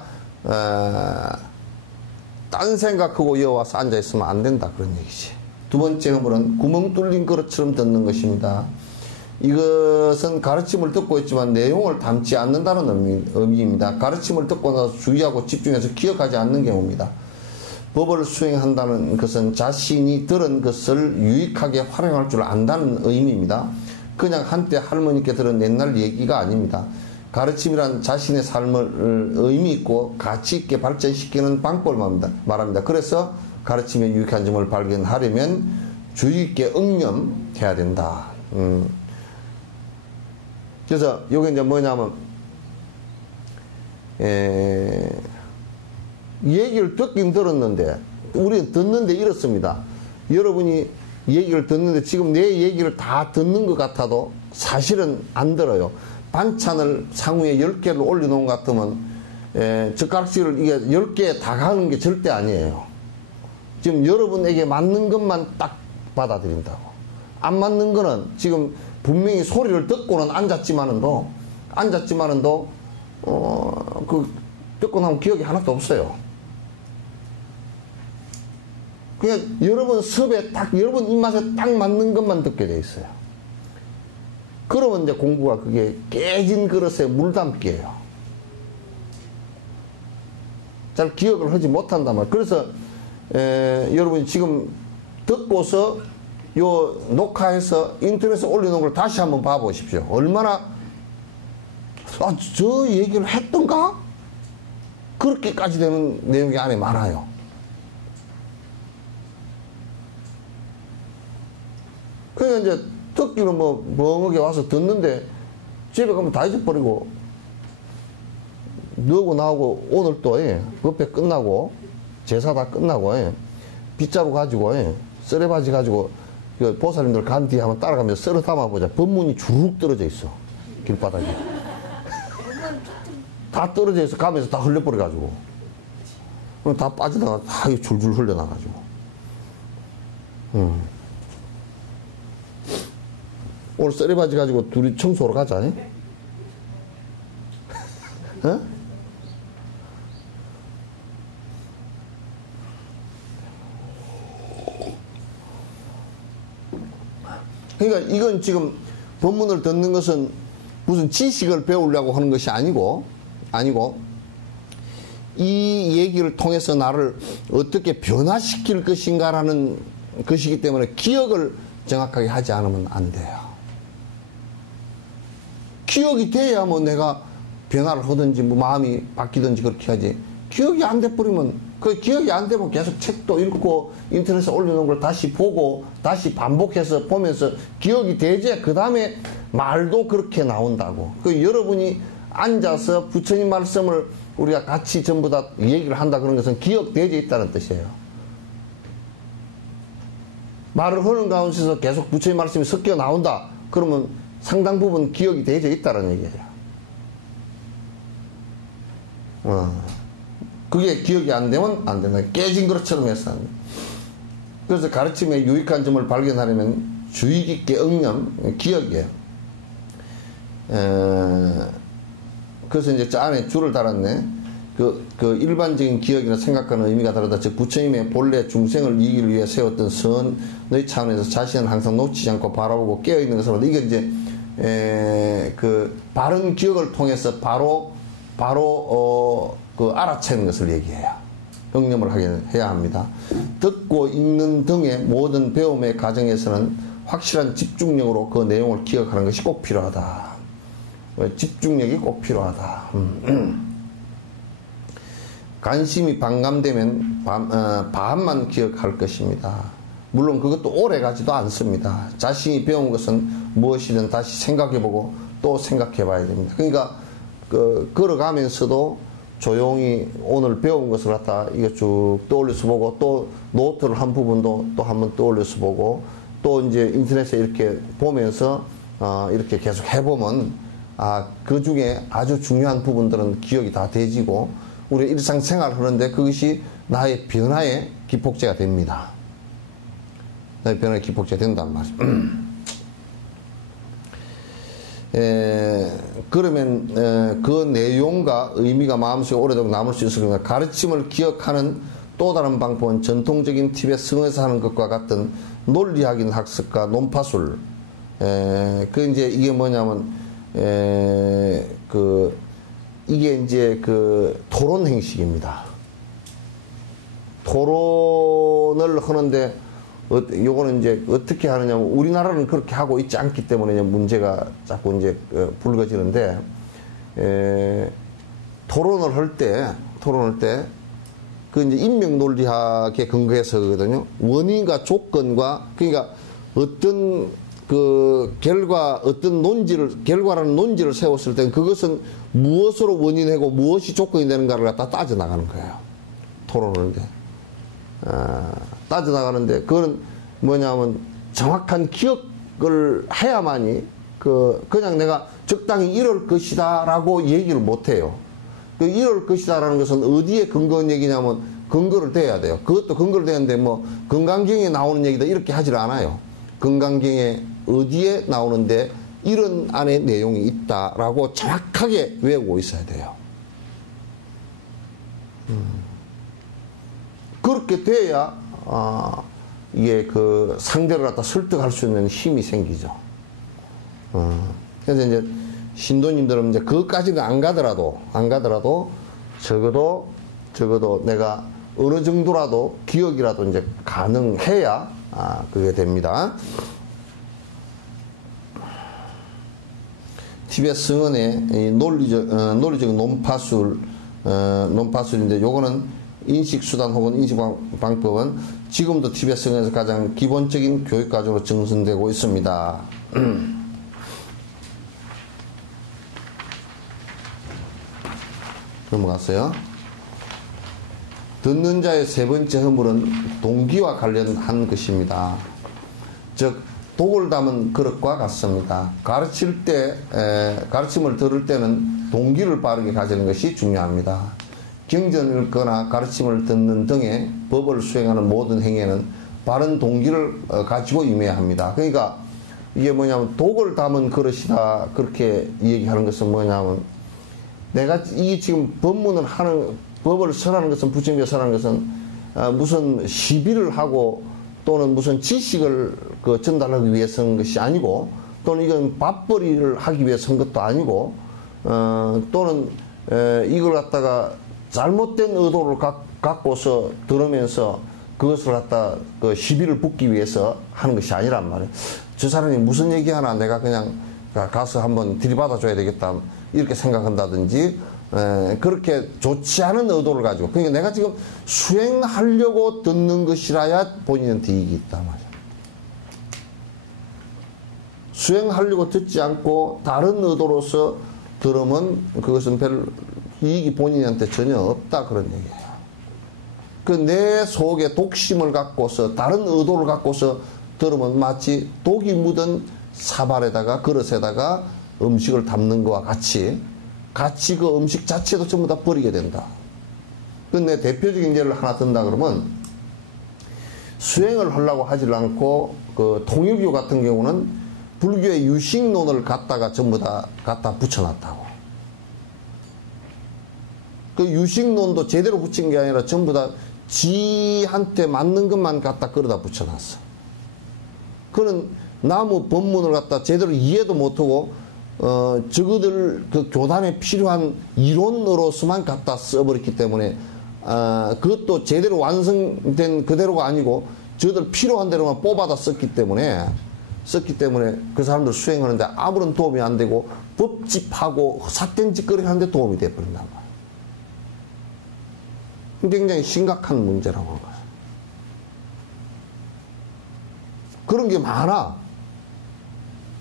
딴 생각하고 이어와서 앉아있으면 안 된다 그런 얘기지. 두 번째 허물은 구멍 뚫린 그릇처럼 듣는 것입니다. 이것은 가르침을 듣고 있지만 내용을 담지 않는다는 의미입니다. 가르침을 듣고 나서 주의하고 집중해서 기억하지 않는 경우입니다. 법을 수행한다는 것은 자신이 들은 것을 유익하게 활용할 줄 안다는 의미입니다. 그냥 한때 할머니께 들은 옛날 얘기가 아닙니다. 가르침이란 자신의 삶을 의미 있고 가치 있게 발전시키는 방법을 말합니다. 그래서 가르침의 유익한 점을 발견하려면 주의 있게 응념해야 된다. 그래서 이게 이제 뭐냐면 얘기를 듣긴 들었는데 우리는 듣는데 이렇습니다. 여러분이 얘기를 듣는데 지금 내 얘기를 다 듣는 것 같아도 사실은 안 들어요. 반찬을 상위에 10개를 올려놓은 것 같으면 젓가락질을 이게 10개 다 가는 게 절대 아니에요. 지금 여러분에게 맞는 것만 딱 받아들인다고. 안 맞는 거는 지금 분명히 소리를 듣고는 앉았지만은도 듣고 나면 기억이 하나도 없어요. 그냥 여러분 섭에 딱, 여러분 입맛에 딱 맞는 것만 듣게 돼 있어요. 그러면 이제 공부가 그게 깨진 그릇에 물 담기예요. 잘 기억을 하지 못한단 말이에요. 그래서 여러분이 지금 듣고서 요 녹화해서 인터넷에 올려놓은 걸 다시 한번 봐보십시오. 얼마나 저 얘기를 했던가? 그렇게까지 되는 내용이 안에 많아요. 그러니까 이제 듣기는 뭐 멍하게 와서 듣는데 집에 가면 다 잊어버리고 너고 나오고 오늘 또 법회 끝나고 제사 다 끝나고 빗자루 가지고 쓰레바지 가지고 보살님들 간 뒤에 한번 따라가면서 썰어 담아보자. 법문이 주룩 떨어져 있어. 길바닥에. 다 떨어져 있어. 가면서 다 흘려버려가지고. 그럼 다 빠지다가 다 줄줄 흘려나가지고. 오늘 쓰레바지 가지고 둘이 청소하러 가자. 어? 그러니까 이건 지금 법문을 듣는 것은 무슨 지식을 배우려고 하는 것이 아니고 이 얘기를 통해서 나를 어떻게 변화시킬 것인가라는 것이기 때문에 기억을 정확하게 하지 않으면 안 돼요. 기억이 돼야 뭐 내가 변화를 하든지 뭐 마음이 바뀌든지 그렇게 하지. 기억이 안 돼버리면 그 기억이 안 되면 계속 책도 읽고 인터넷에 올려놓은 걸 다시 보고 다시 반복해서 보면서 기억이 되지. 그 다음에 말도 그렇게 나온다고. 그 여러분이 앉아서 부처님 말씀을 우리가 같이 전부 다 얘기를 한다 그런 것은 기억되어 있다는 뜻이에요. 말을 하는 가운데서 계속 부처님 말씀이 섞여 나온다. 그러면 상당 부분 기억이 되어 있다는 얘기예요. 그게 기억이 안 되면 안 된다. 깨진 그릇처럼 해서 안 돼. 그래서 가르침의 유익한 점을 발견하려면 주의 깊게 응념, 기억이에요. 그래서 이제 저 안에 줄을 달았네. 그 일반적인 기억이나 생각과는 의미가 다르다. 즉 부처님의 본래 중생을 이기기 위해 세웠던 선의 차원에서 자신을 항상 놓치지 않고 바라보고 깨어있는 것을 이게 이제 그 바른 기억을 통해서 바로 그 알아채는 것을 얘기해요. 응념을 해야 합니다. 듣고 읽는 등의 모든 배움의 과정에서는 확실한 집중력으로 그 내용을 기억하는 것이 꼭 필요하다. 집중력이 꼭 필요하다. 관심이 반감되면 반만 기억할 것입니다. 물론 그것도 오래 가지도 않습니다. 자신이 배운 것은 무엇이든 다시 생각해보고 또 생각해봐야 됩니다. 그러니까 걸어가면서도 조용히 오늘 배운 것을 갖다 이거 쭉 떠올려서 보고 또 노트를 한 부분도 또 한번 떠올려서 보고 또 이제 인터넷에 이렇게 보면서 이렇게 계속 해보면 그 중에 아주 중요한 부분들은 기억이 다 되지고 우리 일상생활을 하는데 그것이 나의 변화의 기폭제가 됩니다. 나의 변화의 기폭제가 된단 말이죠. 그러면 그 내용과 의미가 마음속에 오래도록 남을 수 있을 겁니다. 가르침을 기억하는 또 다른 방법은 전통적인 팁에 승해서 하는 것과 같은 논리학인 학습과 논파술. 이제 이게 뭐냐면 이게 이제 토론 행식입니다. 토론을 하는데 요거는 이제 어떻게 하느냐면 우리나라는 그렇게 하고 있지 않기 때문에 문제가 자꾸 이제 불거지는데 토론을 할 때 그 이제 인명 논리학에 근거해서 거든요. 원인과 조건과 그러니까 어떤 결과라는 논지를 세웠을 때 그것은 무엇으로 원인이고 무엇이 조건이 되는가를 갖다 따져나가는 거예요. 토론을 할 때. 따져나가는데 그거는 뭐냐면 정확한 기억을 해야만이 그냥 내가 적당히 이럴 것이다 라고 얘기를 못해요. 이럴 것이다 라는 것은 어디에 근거한 얘기냐면 근거를 대야 돼요. 그것도 근거를 대는데 뭐 건강경에 나오는 얘기다 이렇게 하질 않아요. 건강경에 어디에 나오는데 이런 안에 내용이 있다라고 정확하게 외우고 있어야 돼요. 그렇게 돼야 이게 그 상대를 갖다 설득할 수 있는 힘이 생기죠. 그래서 이제 신도님들은 이제 그것까지는 안 가더라도 적어도 내가 어느 정도라도 기억이라도 이제 가능해야 그게 됩니다. 티베트 성언의 논리적 논파술인데 요거는 인식수단 혹은 인식방법은 지금도 티베트 성언에서 가장 기본적인 교육과정으로 정선되고 있습니다. 넘어갔어요. 듣는 자의 세 번째 허물은 동기와 관련한 것입니다. 즉 독을 담은 그릇과 같습니다. 가르침을 들을 때는 동기를 바르게 가지는 것이 중요합니다. 경전을 읽거나 가르침을 듣는 등의 법을 수행하는 모든 행위에는 바른 동기를 가지고 임해야 합니다. 그러니까 이게 뭐냐면 독을 담은 그릇이다 그렇게 얘기하는 것은 뭐냐면 내가 이 지금 법문을 하는 법을 설하는 것은 부처님께 설하는 것은 무슨 시비를 하고 또는 무슨 지식을 전달하기 위해 쓴 것이 아니고 또는 이건 밥벌이를 하기 위해 쓴 것도 아니고 또는 이걸 갖다가 잘못된 의도를 갖고서 들으면서 그것을 갖다 시비를 붙기 위해서 하는 것이 아니란 말이에요. 저 사람이 무슨 얘기하나 내가 그냥 가서 한번 들이받아 줘야 되겠다 이렇게 생각한다든지 그렇게 좋지 않은 의도를 가지고 그러니까 내가 지금 수행하려고 듣는 것이라야 본인한테 이익이 있단 말이야. 수행하려고 듣지 않고 다른 의도로서 들으면 그것은 별 이익이 본인한테 전혀 없다 그런 얘기예요. 그 내 속에 독심을 갖고서 다른 의도를 갖고서 들으면 마치 독이 묻은 사발에다가 그릇에다가 음식을 담는 것과 같이 그 음식 자체도 전부 다 버리게 된다. 근데 대표적인 예를 하나 든다 그러면 수행을 하려고 하질 않고 그 통일교 같은 경우는 불교의 유식론을 갖다가 전부 다 갖다 붙여놨다고. 그 유식론도 제대로 붙인 게 아니라 전부 다 지한테 맞는 것만 갖다 끌어다 붙여놨어. 그는 나무 법문을 갖다 제대로 이해도 못하고 저거들 그 교단에 필요한 이론으로서만 갖다 써버렸기 때문에 그것도 제대로 완성된 그대로가 아니고 저들 필요한 대로만 뽑아다 썼기 때문에 그 사람들 수행하는데 아무런 도움이 안 되고 법집하고 삿된 짓거리 하는데 도움이 돼버린단 말이야. 굉장히 심각한 문제라고 하는 거야. 그런 게 많아.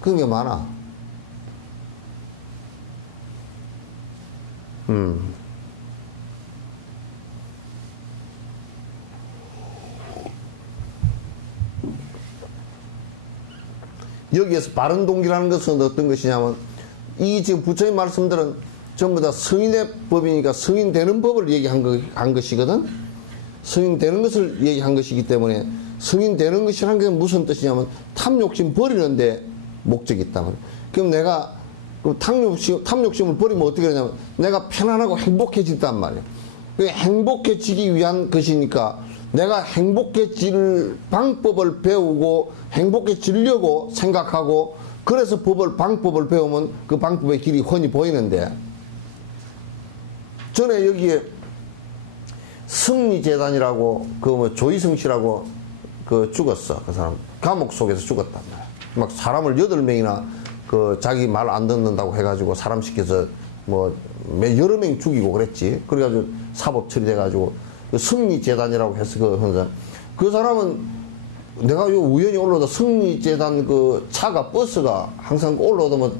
그런 게 많아. 여기에서 바른 동기라는 것은 어떤 것이냐면 이 지금 부처님 말씀들은 전부 다 성인의 법이니까 성인 되는 법을 얘기한 것이거든. 성인 되는 것을 얘기한 것이기 때문에 성인 되는 것이라는 게 무슨 뜻이냐면 탐욕심 버리는데 목적이 있다면. 그럼 내가 그 탐욕심을 버리면 어떻게 되냐면 내가 편안하고 행복해진단 말이에요. 행복해지기 위한 것이니까 내가 행복해질 방법을 배우고 행복해지려고 생각하고 그래서 방법을 배우면 그 방법의 길이 훤히 보이는데 전에 여기에 승리재단이라고 그 뭐 조희성 씨라고 그 죽었어. 그 사람 감옥 속에서 죽었단 말이야. 막 사람을 8명이나 그 자기 말 안 듣는다고 해가지고 사람 시켜서 뭐 여러 명 죽이고 그랬지. 그래가지고 사법 처리돼가지고 그 승리재단이라고 해서 그 사람은 내가 요 우연히 올라오다 승리재단 그 차가 버스가 항상 올라오면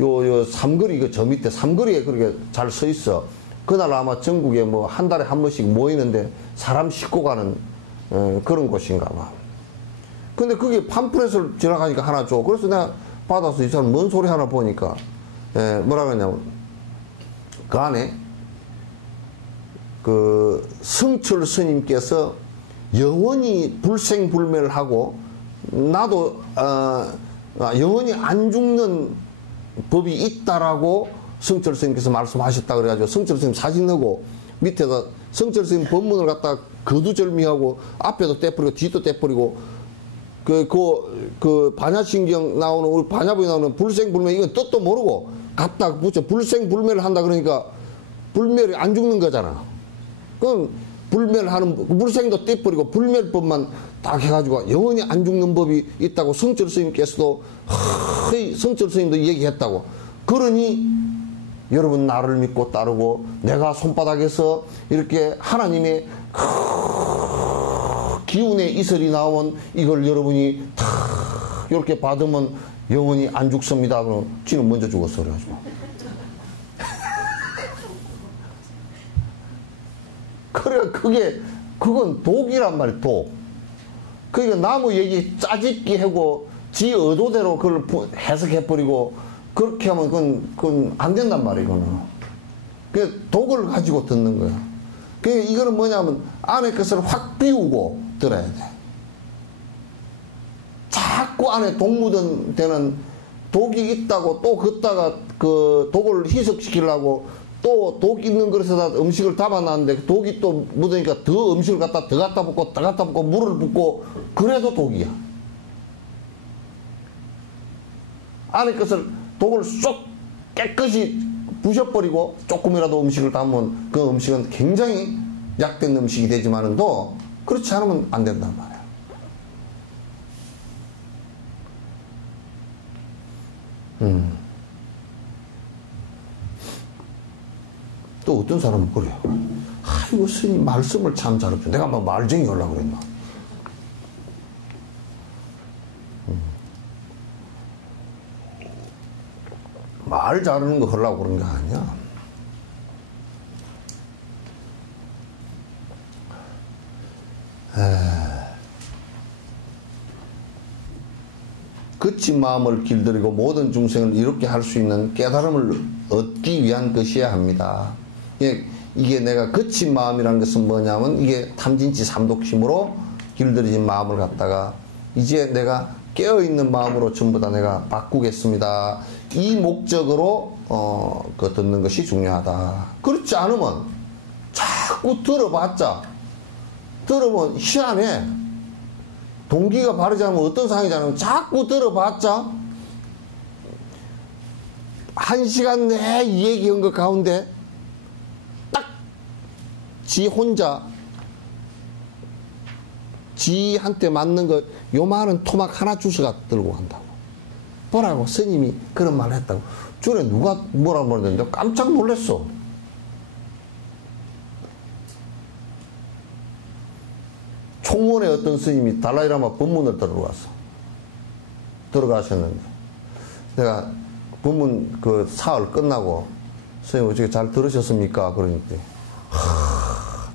요 삼거리 그 저 밑에 삼거리에 그렇게 잘 서 있어. 그날 아마 전국에 뭐 한 달에 한 번씩 모이는데 사람 싣고 가는 그런 곳인가 봐. 근데 그게 팜플렛을 지나가니까 하나 줘. 그래서 내가 받아서 이 사람 뭔 소리 하나 보니까, 뭐라 그러냐면, 그 안에, 그, 성철 스님께서 영원히 불생불멸을 하고, 나도, 영원히 안 죽는 법이 있다라고 성철 스님께서 말씀하셨다 그래가지고, 성철 스님 사진 넣고, 밑에다 성철 스님 법문을 갖다가 거두절미하고, 앞에도 떼뿌리고, 뒤도 떼뿌리고, 그 반야신경 나오는, 우리 반야부에 나오는 불생불멸, 이건 뜻도 모르고, 갖다 붙여. 불생불멸을 한다 그러니까, 불멸이 안 죽는 거잖아. 그럼, 불멸하는, 불생도 떼뿌리고, 불멸법만 딱 해가지고, 영원히 안 죽는 법이 있다고 성철 스님께서도, 성철 스님도 얘기했다고. 그러니, 여러분 나를 믿고 따르고, 내가 손바닥에서 이렇게 하나님의 기운의 이슬이 나온 이걸 여러분이 탁 이렇게 받으면 영원히 안 죽습니다. 그럼 지는 먼저 죽었어 그래가지고. 그래 그건 독이란 말이야. 독. 그러니까 나무 얘기 짜집기 하고 지 의도대로 그걸 해석해버리고 그렇게 하면 그건 안 된단 말이야. 이거는. 그 독을 가지고 듣는 거야. 그러니까 이거는 뭐냐면 안에 것을 확 비우고 들어야 돼. 자꾸 안에 독 묻은 데는 독이 있다고 또 걷다가 그 독을 희석시키려고 또 독 있는 그릇에다 음식을 담아놨는데 독이 또 묻으니까 더 음식을 갖다 더 갖다 붓고 더 갖다 붓고 물을 붓고 그래도 독이야. 안에 것을 독을 쏙 깨끗이 부셔버리고 조금이라도 음식을 담으면 그 음식은 굉장히 약된 음식이 되지만은 또 그렇지 않으면 안 된단 말이야. 또 어떤 사람은 그래요. 아이고 스님 말씀을 참 잘했죠. 내가 막 말쟁이 하려고 그랬나. 말 잘하는 거 하려고 그런 게 아니야. 거친 마음을 길들이고 모든 중생을 이롭게 할 수 있는 깨달음을 얻기 위한 것이어야 합니다. 이게 내가 거친 마음이라는 것은 뭐냐면 이게 탐진치 삼독심으로 길들여진 마음을 갖다가 이제 내가 깨어있는 마음으로 전부 다 내가 바꾸겠습니다. 이 목적으로 그 듣는 것이 중요하다. 그렇지 않으면 자꾸 들어보면 희한해. 동기가 바르지 않으면 어떤 상황이냐면 자꾸 들어봤자 1시간 내에 이 얘기한 것 가운데 딱 지 혼자 지한테 맞는 거 요만한 토막 하나 주워가 들고 간다고. 보라고 스님이 그런 말을 했다고. 전에 누가 뭐라고 말했는데 깜짝 놀랐어. 총원에 어떤 스님이 달라이라마 법문을 들어갔어. 들어가셨는데 내가 법문 그 사흘 끝나고 스님 어떻게 잘 들으셨습니까? 그러니까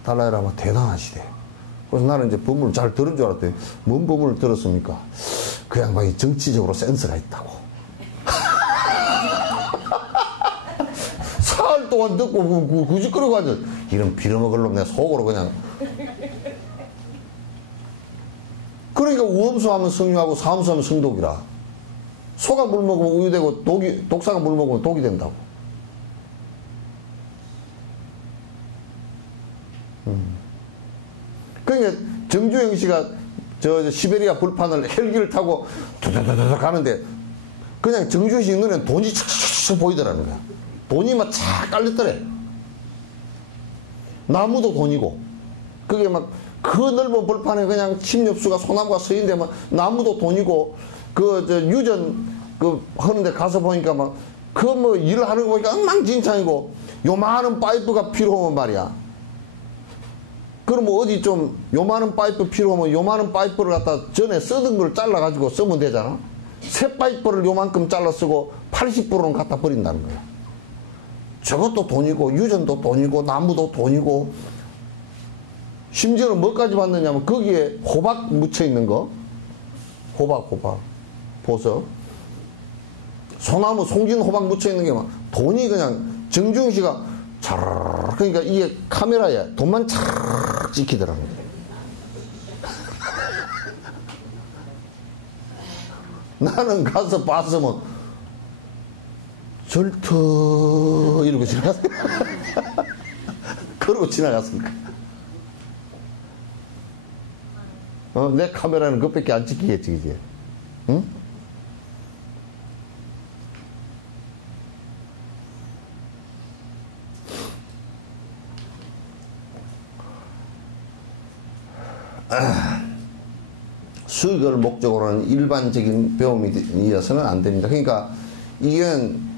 달라이라마 대단하시대. 그래서 나는 이제 법문을 잘 들은 줄 알았더니 뭔 법문을 들었습니까? 그 양반이 정치적으로 센스가 있다고. 사흘 동안 듣고 구직거리고 앉아. 이런 빌어먹을 놈 내가 속으로 그냥. 그러니까 우엄수하면 성유하고 사음수하면 성독이라. 소가 물 먹으면 우유 되고 독사가 물 먹으면 독이 된다고. 그러니까 정주영 씨가 저 시베리아 불판을 헬기를 타고 두두두두 가는데 그냥 정주영 씨 눈에 돈이 촥촥촥 보이더라는 거야. 돈이 막 착 깔렸더래. 나무도 돈이고 그게 막 그 넓은 벌판에 그냥 침엽수가 소나무가 서 있는데 막 나무도 돈이고 그 저 유전 그 하는데 가서 보니까 막 그 뭐 일을 하는 거 보니까 엉망진창이고 요만한 파이프가 필요하면 말이야. 그럼 뭐 어디 좀 요만한 파이프 필요하면 요만한 파이프를 갖다 전에 쓰던 걸 잘라가지고 쓰면 되잖아. 새 파이프를 요만큼 잘라 쓰고 80%는 갖다 버린다는 거야. 저것도 돈이고 유전도 돈이고 나무도 돈이고 심지어는 뭐까지 받느냐면 거기에 호박 묻혀 있는 거 호박 보석 소나무 송진 호박 묻혀 있는 게 막 돈이 그냥 정중시가 차르르 그러니까 이게 카메라에 돈만 차르르 찍히더라고요. 나는 가서 봤으면 절터 이러고 지나갔어. 그러고 지나갔으니까. 내 카메라는 그것밖에 안 찍히겠지, 이제. 응? 수익을 목적으로 하는 일반적인 배움이어서는 안 됩니다. 그러니까 이건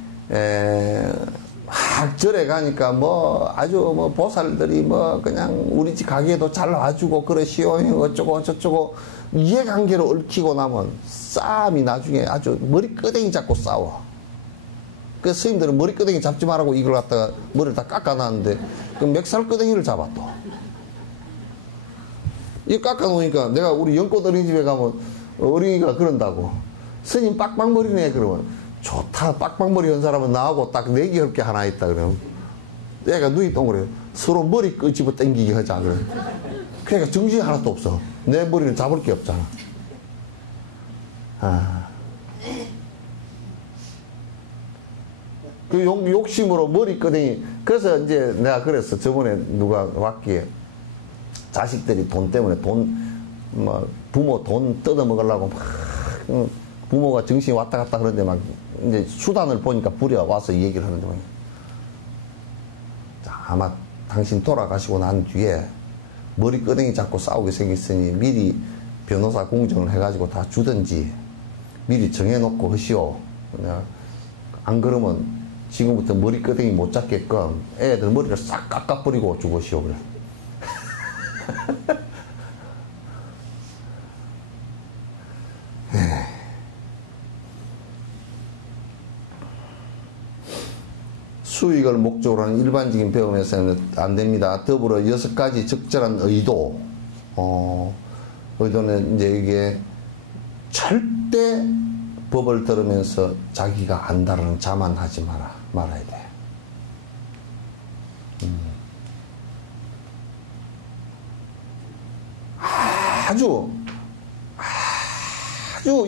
막 절에 가니까 뭐 아주 뭐 보살들이 뭐 그냥 우리 집 가게도 잘 와주고 그러시오 어쩌고 저쩌고 이해관계로 얽히고 나면 싸움이 나중에 아주 머리끄댕이 잡고 싸워. 그 스님들은 머리끄댕이 잡지 말라고 이걸 갖다가 머리를 다 깎아놨는데 그 맥살끄댕이를 잡아 또. 이 깎아놓으니까 내가 우리 연꽃 어린이집에 가면 어린이가 그런다고. 스님 빡빡머리네 그러면 좋다. 빡빡머리 한 사람은 나하고 딱 내기할 게 하나 있다 그러면 얘가 눈이 동그래요. 서로 머리 끄집어 당기기 하자 그래. 그러니까 정신이 하나도 없어. 내 머리는 잡을 게 없잖아. 그 욕심으로 머리끄댕이. 그래서 이제 내가 그랬어. 저번에 누가 왔기에 자식들이 돈 때문에 뭐 부모 돈 뜯어먹으려고 막 부모가 정신이 왔다 갔다 그러는데 막 이제 수단을 보니까 부려 와서 이 얘기를 하는데 막 아마 당신 돌아가시고 난 뒤에 머리끄댕이 잡고 싸우게 생겼으니 미리 변호사 공정을 해가지고 다 주든지 미리 정해놓고 하시오. 안 그러면 지금부터 머리끄댕이 못 잡게끔 애들 머리를 싹 깎아버리고 죽으시오. 그래. 수익을 목적으로 하는 일반적인 배움에서는 안 됩니다. 더불어 6가지 적절한 의도. 의도는 이제 이게 절대 법을 들으면서 자기가 안다라는 자만하지 말아야 돼. 아주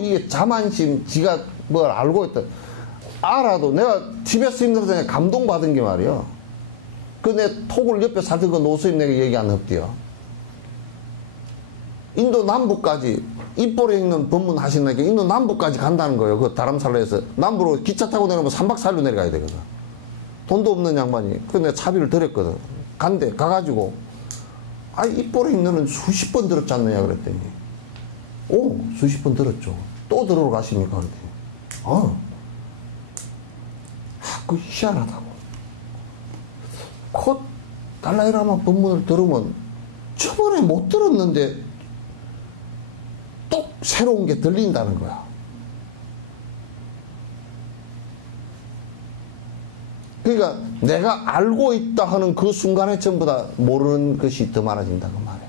이게 자만심, 지가 뭘 알고 있다. 알아도 내가 집에서 힘들었더니 감동받은 게 말이야. 그 내 톡을 옆에 사던 거 노스님 내가 얘기 안 했대요. 인도 남부까지 입보에 있는 법문 하시는 게 인도 남부까지 간다는 거예요. 그 다람살라에서 남부로 기차 타고 내려면 3박 4일로 내려가야 되거든. 돈도 없는 양반이. 그래서 내가 차비를 드렸거든. 간대 가가지고 입보에 있는 수십 번 들었지 않느냐 그랬더니 오 수십 번 들었죠. 또 들으러 가십니까 그랬더니 그 희한하다고. 곧 달라이라마 법문을 들으면 저번에 못 들었는데 또 새로운 게 들린다는 거야. 그러니까 내가 알고 있다 하는 그 순간에 전부 다 모르는 것이 더 많아진다 그 말이야.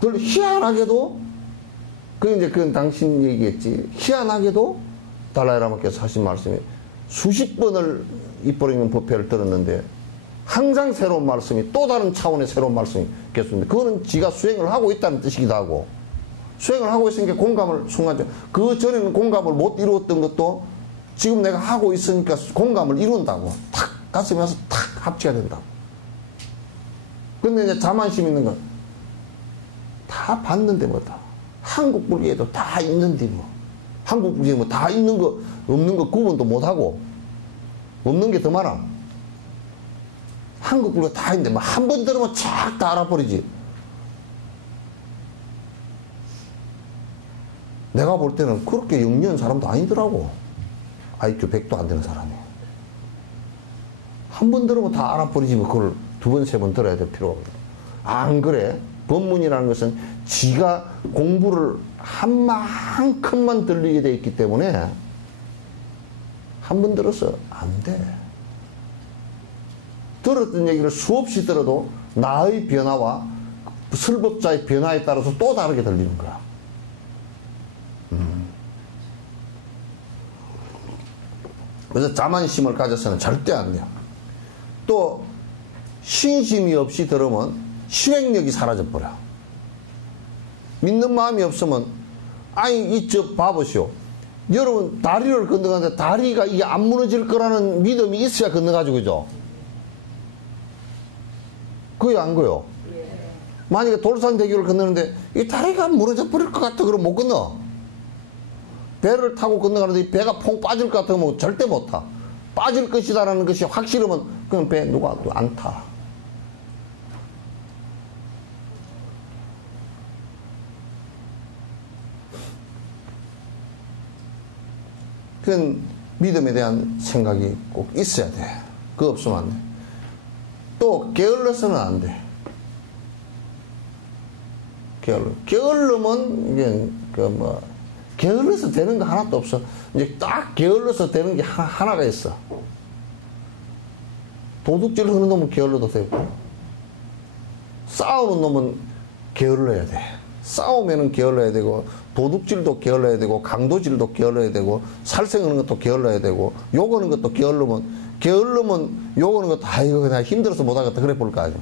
그걸 희한하게도 그건 당신 얘기겠지. 희한하게도 달라이라마께서 하신 말씀이 수십 번을 입버리는 법회를 들었는데 항상 새로운 말씀이 또 다른 차원의 새로운 말씀이 계속인데 그거는 지가 수행을 하고 있다는 뜻이기도 하고 수행을 하고 있으니까 공감을 순간적으로 그 전에는 공감을 못 이루었던 것도 지금 내가 하고 있으니까 공감을 이룬다고 탁 가슴에 와서 탁 합치가 된다고. 근데 이제 자만심 있는 건 다 봤는데 뭐다. 한국 불교에도 다 있는데 뭐 한국 불교에 뭐 다 있는 거 없는 거 구분도 못하고 없는 게 더 많아. 한국 불교 다 있는데 뭐 한 번 들으면 쫙 다 알아버리지. 내가 볼 때는 그렇게 영리한 사람도 아니더라고. IQ 100도 안 되는 사람이. 한 번 들으면 다 알아버리지 뭐 그걸 두 번, 세 번 들어야 될 필요가 없다. 안 그래? 법문이라는 것은 지가 공부를 한 만큼만 들리게 돼 있기 때문에 한 번 들어서 안 돼. 들었던 얘기를 수없이 들어도 나의 변화와 설법자의 변화에 따라서 또 다르게 들리는 거야. 그래서 자만심을 가져서는 절대 안 돼요. 또 신심이 없이 들으면 실행력이 사라져버려. 믿는 마음이 없으면 아니 이저 봐보시오. 여러분 다리를 건너가는데 다리가 이게 안 무너질 거라는 믿음이 있어야 건너가죠. 그죠? 그게 안 거요. 만약에 돌산대교를 건너는데 이 다리가 무너져 버릴 것 같아 그러면 못 건너. 배를 타고 건너가는데 이 배가 퐁 빠질 것 같으면 절대 못 타. 빠질 것이다라는 것이 확실하면 그냥 배 누가 안 타. 그건 믿음에 대한 생각이 꼭 있어야 돼. 그거 없으면 안 돼. 또 게을러서는 안 돼. 게을르면 이게 게을러서 되는 거 하나도 없어. 이제 딱 게을러서 되는 게 하나가 있어. 도둑질 하는 놈은 게을러도 되고, 싸우는 놈은 게을러야 돼. 싸우면은 게을러야 되고, 도둑질도 게을러야 되고, 강도질도 게을러야 되고, 살생하는 것도 게을러야 되고, 욕하는 것도 게을르면 욕하는 것도 아이고 그냥 힘들어서 못하겠다 그래 볼 거 아니야.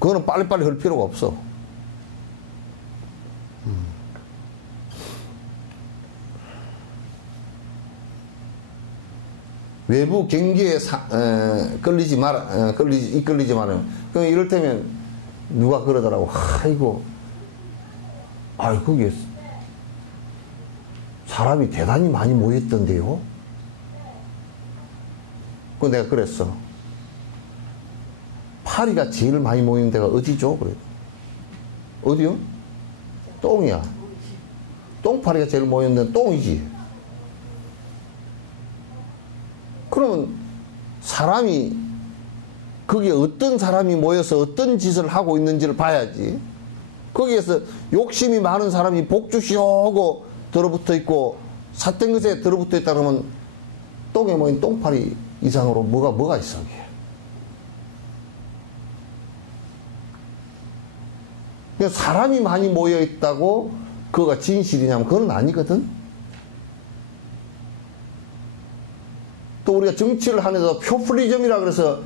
그거는 빨리빨리 할 필요가 없어. 외부 경기에 이끌리지 마라. 그럼 이럴때면 누가 그러더라고. 거기에 사람이 대단히 많이 모였던데요. 그 내가 그랬어. 파리가 제일 많이 모이는 데가 어디죠? 그래. 어디요? 똥이야. 똥파리가 제일 모이는 데는 똥이지. 그러면 사람이 거기에 어떤 사람이 모여서 어떤 짓을 하고 있는지를 봐야지. 거기에서 욕심이 많은 사람이 복주시하고 들어붙어 있고 삿된 것에 들어붙어 있다 그러면 똥에 모인 똥파리 이상으로 뭐가 있어. 그게. 사람이 많이 모여 있다고 그거가 진실이냐면 그건 아니거든. 또 우리가 정치를 하면서 표퓰리즘이라 그래서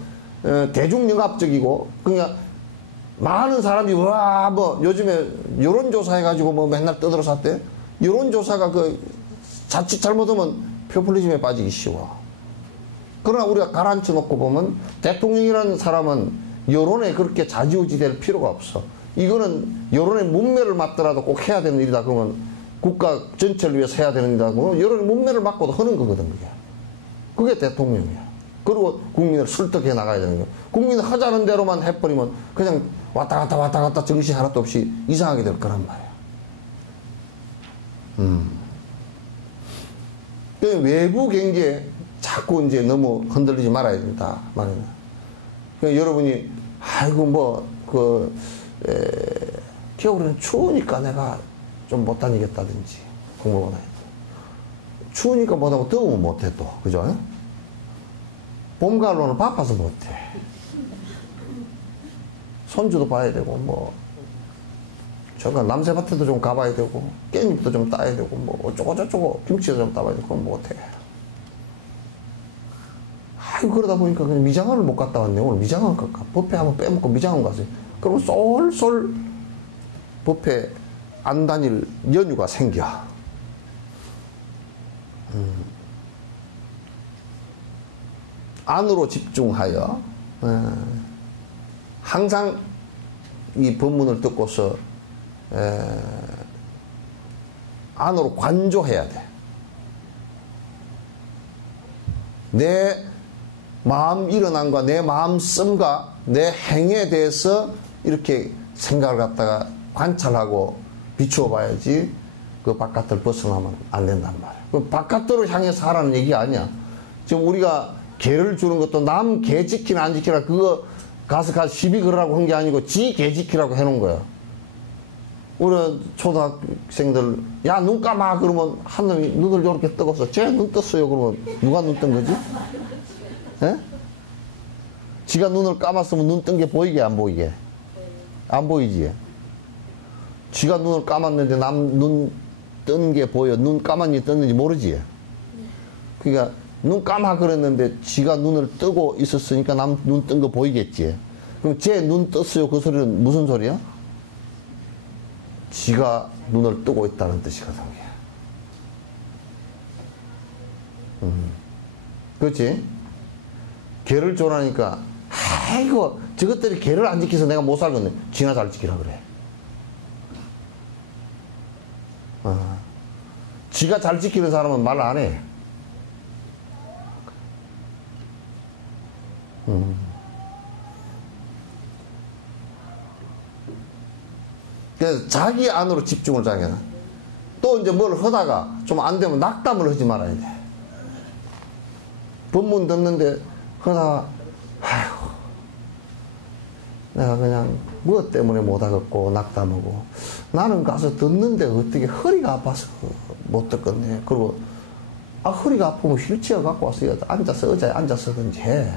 대중영합적이고 그러니까 많은 사람이 요즘에 여론조사 해가지고 맨날 떠들어서 샀대. 여론조사가 자칫 잘못하면 표퓰리즘에 빠지기 쉬워. 그러나 우리가 가라앉혀 놓고 보면 대통령이라는 사람은 여론에 그렇게 좌지우지 될 필요가 없어. 이거는 여론의 문매를 맞더라도 꼭 해야 되는 일이다. 그러면 국가 전체를 위해서 해야 되는 일이다. 그러면 여론의 문매를 맞고도 하는 거거든. 그게 대통령이야. 그리고 국민을 설득해 나가야 되는 거야. 국민을 하자는 대로만 해버리면 그냥 왔다 갔다 정신 하나도 없이 이상하게 될 거란 말이야. 외부 경기에 자꾸 이제 너무 흔들리지 말아야 된다 말이야. 그러니까 여러분이 겨울에는 추우니까 내가 좀 못 다니겠다든지 공부 못 하겠다. 추우니까 못하고 더우면 못해 또. 그죠? 봄, 가을로는 바빠서 못해. 손주도 봐야 되고, 잠깐 남새밭에도 좀 가봐야 되고, 깻잎도 좀 따야 되고, 어쩌고저쩌고, 김치도 좀 따봐야 되고, 그건 못해. 그러다 보니까 그냥 미장원을 못 갔다 왔네. 오늘 미장원 갈까? 법회 한번 빼먹고 미장원 갔어요. 그러면 쏠쏠 법회 안 다닐 연유가 생겨. 안으로 집중하여 항상 이 법문을 듣고서 안으로 관조해야 돼. 내 마음 일어남과 내 마음 씀과 내 행에 대해서 이렇게 생각을 갖다가 관찰하고 비추어 봐야지 그 바깥을 벗어나면 안 된단 말이야. 그 바깥으로 향해서 하라는 얘기 아니야. 지금 우리가 개를 주는 것도 남 개 지키나 안 지키나 그거 가서 시비 걸으라고 한 게 아니고 지 개 지키라고 해놓은 거야. 우리 초등학생들 야 눈 감아 그러면 한 놈이 눈을 이렇게 뜨고서 쟤 눈 떴어요 그러면 누가 눈 뜬 거지? 에? 지가 눈을 감았으면 눈 뜬 게 보이게 안 보이게? 안 보이지? 지가 눈을 감았는데 남 눈 뜬 게 보여. 눈 감았는지 떴는지 모르지? 그러니까 눈 감아 그랬는데 지가 눈을 뜨고 있었으니까 남 눈 뜬 거 보이겠지. 그럼 쟤 눈 떴어요. 그 소리는 무슨 소리야? 지가 눈을 뜨고 있다는 뜻이거든. 그렇지? 개를 쫄하니까 아이고 저것들이 개를 안 지켜서 내가 못 살겠네. 지나 잘 지키라 그래. 지가 잘 지키는 사람은 말 안 해. 그래서 자기 안으로 집중을 자기는. 또 이제 뭘 하다가 좀 안 되면 낙담을 하지 말아야 돼. 법문 듣는데 하다가 아이고 내가 그냥 무엇 때문에 못하겠고 낙담하고 나는 가서 듣는데 어떻게 허리가 아파서 못 듣겠네. 그리고 허리가 아프면 휠체어 갖고 와서 앉아서 의자에 앉아서든지 해.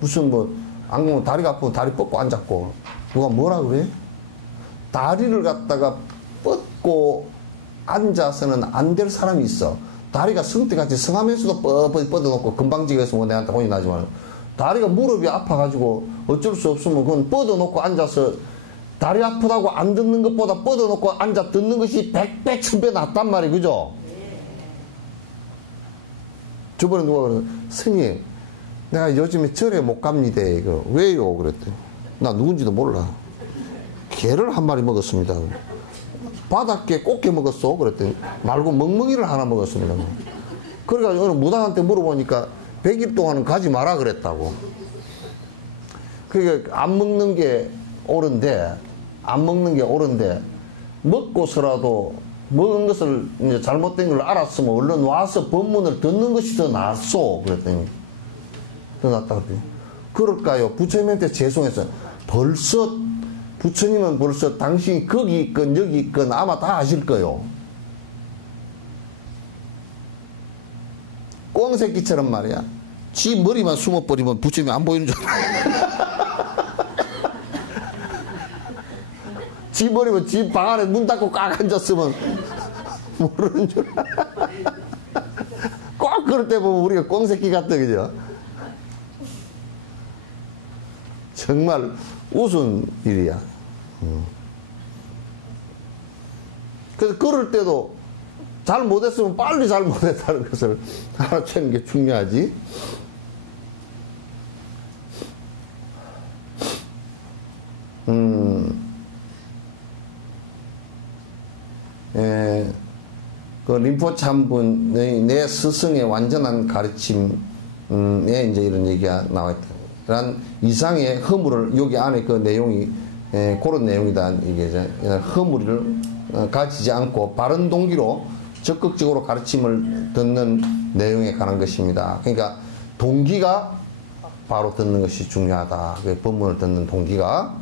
무슨 뭐 안 그러면 다리가 아프면 다리 뻗고 앉았고 누가 뭐라 그래? 다리를 갖다가 뻗고 앉아서는 안 될 사람이 있어. 다리가 성대같이 성하면서도 뻗어놓고 금방지게서 뭐 내한테 혼이 나지만 다리가 무릎이 아파가지고 어쩔 수 없으면 그건 뻗어놓고 앉아서 다리 아프다고 안 듣는 것보다 뻗어놓고 앉아 듣는 것이 100배 1000배 낫단 말이에요. 그죠? 저번에 누가 그러서 스님 내가 요즘에 절에 못 갑니다. 이거 왜요? 그랬더니 나 누군지도 몰라. 개를 한 마리 먹었습니다. 바닷개 꽃게 먹었어? 그랬더니 말고 멍멍이를 하나 먹었습니다. 그러니까 어느 무당한테 물어보니까 100일 동안은 가지 마라 그랬다고. 그러니까 안 먹는 게 옳은데 먹고서라도 먹은 것을 이제 잘못된 걸 알았으면 얼른 와서 법문을 듣는 것이 더 낫소. 그랬더니 더 낫다 그랬더니 그럴까요? 부처님한테 죄송해서 벌써 부처님은 벌써 당신이 거기 있건 여기 있건 아마 다 아실 거요. 꽁새끼처럼 말이야. 지 머리만 숨어버리면 부처님이 안 보이는 줄 알아. 지 머리면 지 방 안에 문 닫고 꽉 앉았으면 모르는 줄 알아. 꼭 그럴 때 보면 우리가 꽁새끼 같다, 그죠? 정말 우스운 일이야. 그래서 그럴 때도 잘 못했으면 빨리 잘 못했다는 것을 알아채는 게 중요하지. 그 림포체 한 분의 내 스승의 완전한 가르침에 이제 이런 얘기가 나와 있다. 란 이상의 허물을 여기 안에 그 내용이 그런 내용이다. 이게 허물을 가지지 않고 바른 동기로 적극적으로 가르침을 듣는 내용에 관한 것입니다. 그러니까 동기가 바로 듣는 것이 중요하다. 법문을 듣는 동기가.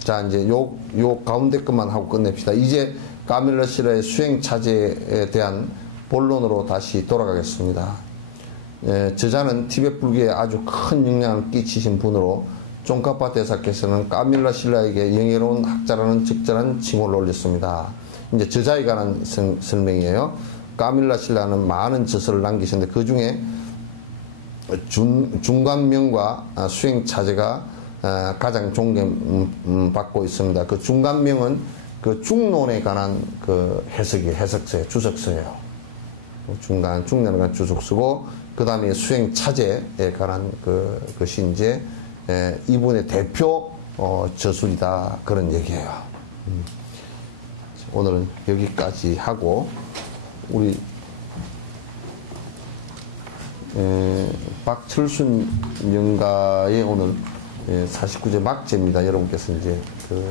자, 이제 요 가운데 것만 하고 끝냅시다. 이제 까밀라 실라의 수행 차제에 대한 본론으로 다시 돌아가겠습니다. 저자는 티베트 불교에 아주 큰 영향을 끼치신 분으로 쫑카파 대사께서는 까밀라 실라에게 영예로운 학자라는 적절한 칭호를 올렸습니다. 이제 저자에 관한 설명이에요. 까밀라 실라는 많은 저서를 남기셨는데 그 중에 중간명과 수행 차제가 가장 존경받고 있습니다. 그 중간명은 그 중론에 관한 그 해석서예요. 주석서예요. 중론에 관한 주석서고 그 다음에 수행 차제에 관한 것이 이제 이분의 대표 저술이다 그런 얘기예요. 오늘은 여기까지 하고 우리 박철순 영가의 오늘 49제 막제입니다. 여러분께서 이제 그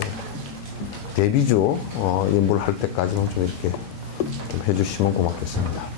데뷔주 연부를 할 때까지는 좀 이렇게 좀 해주시면 고맙겠습니다.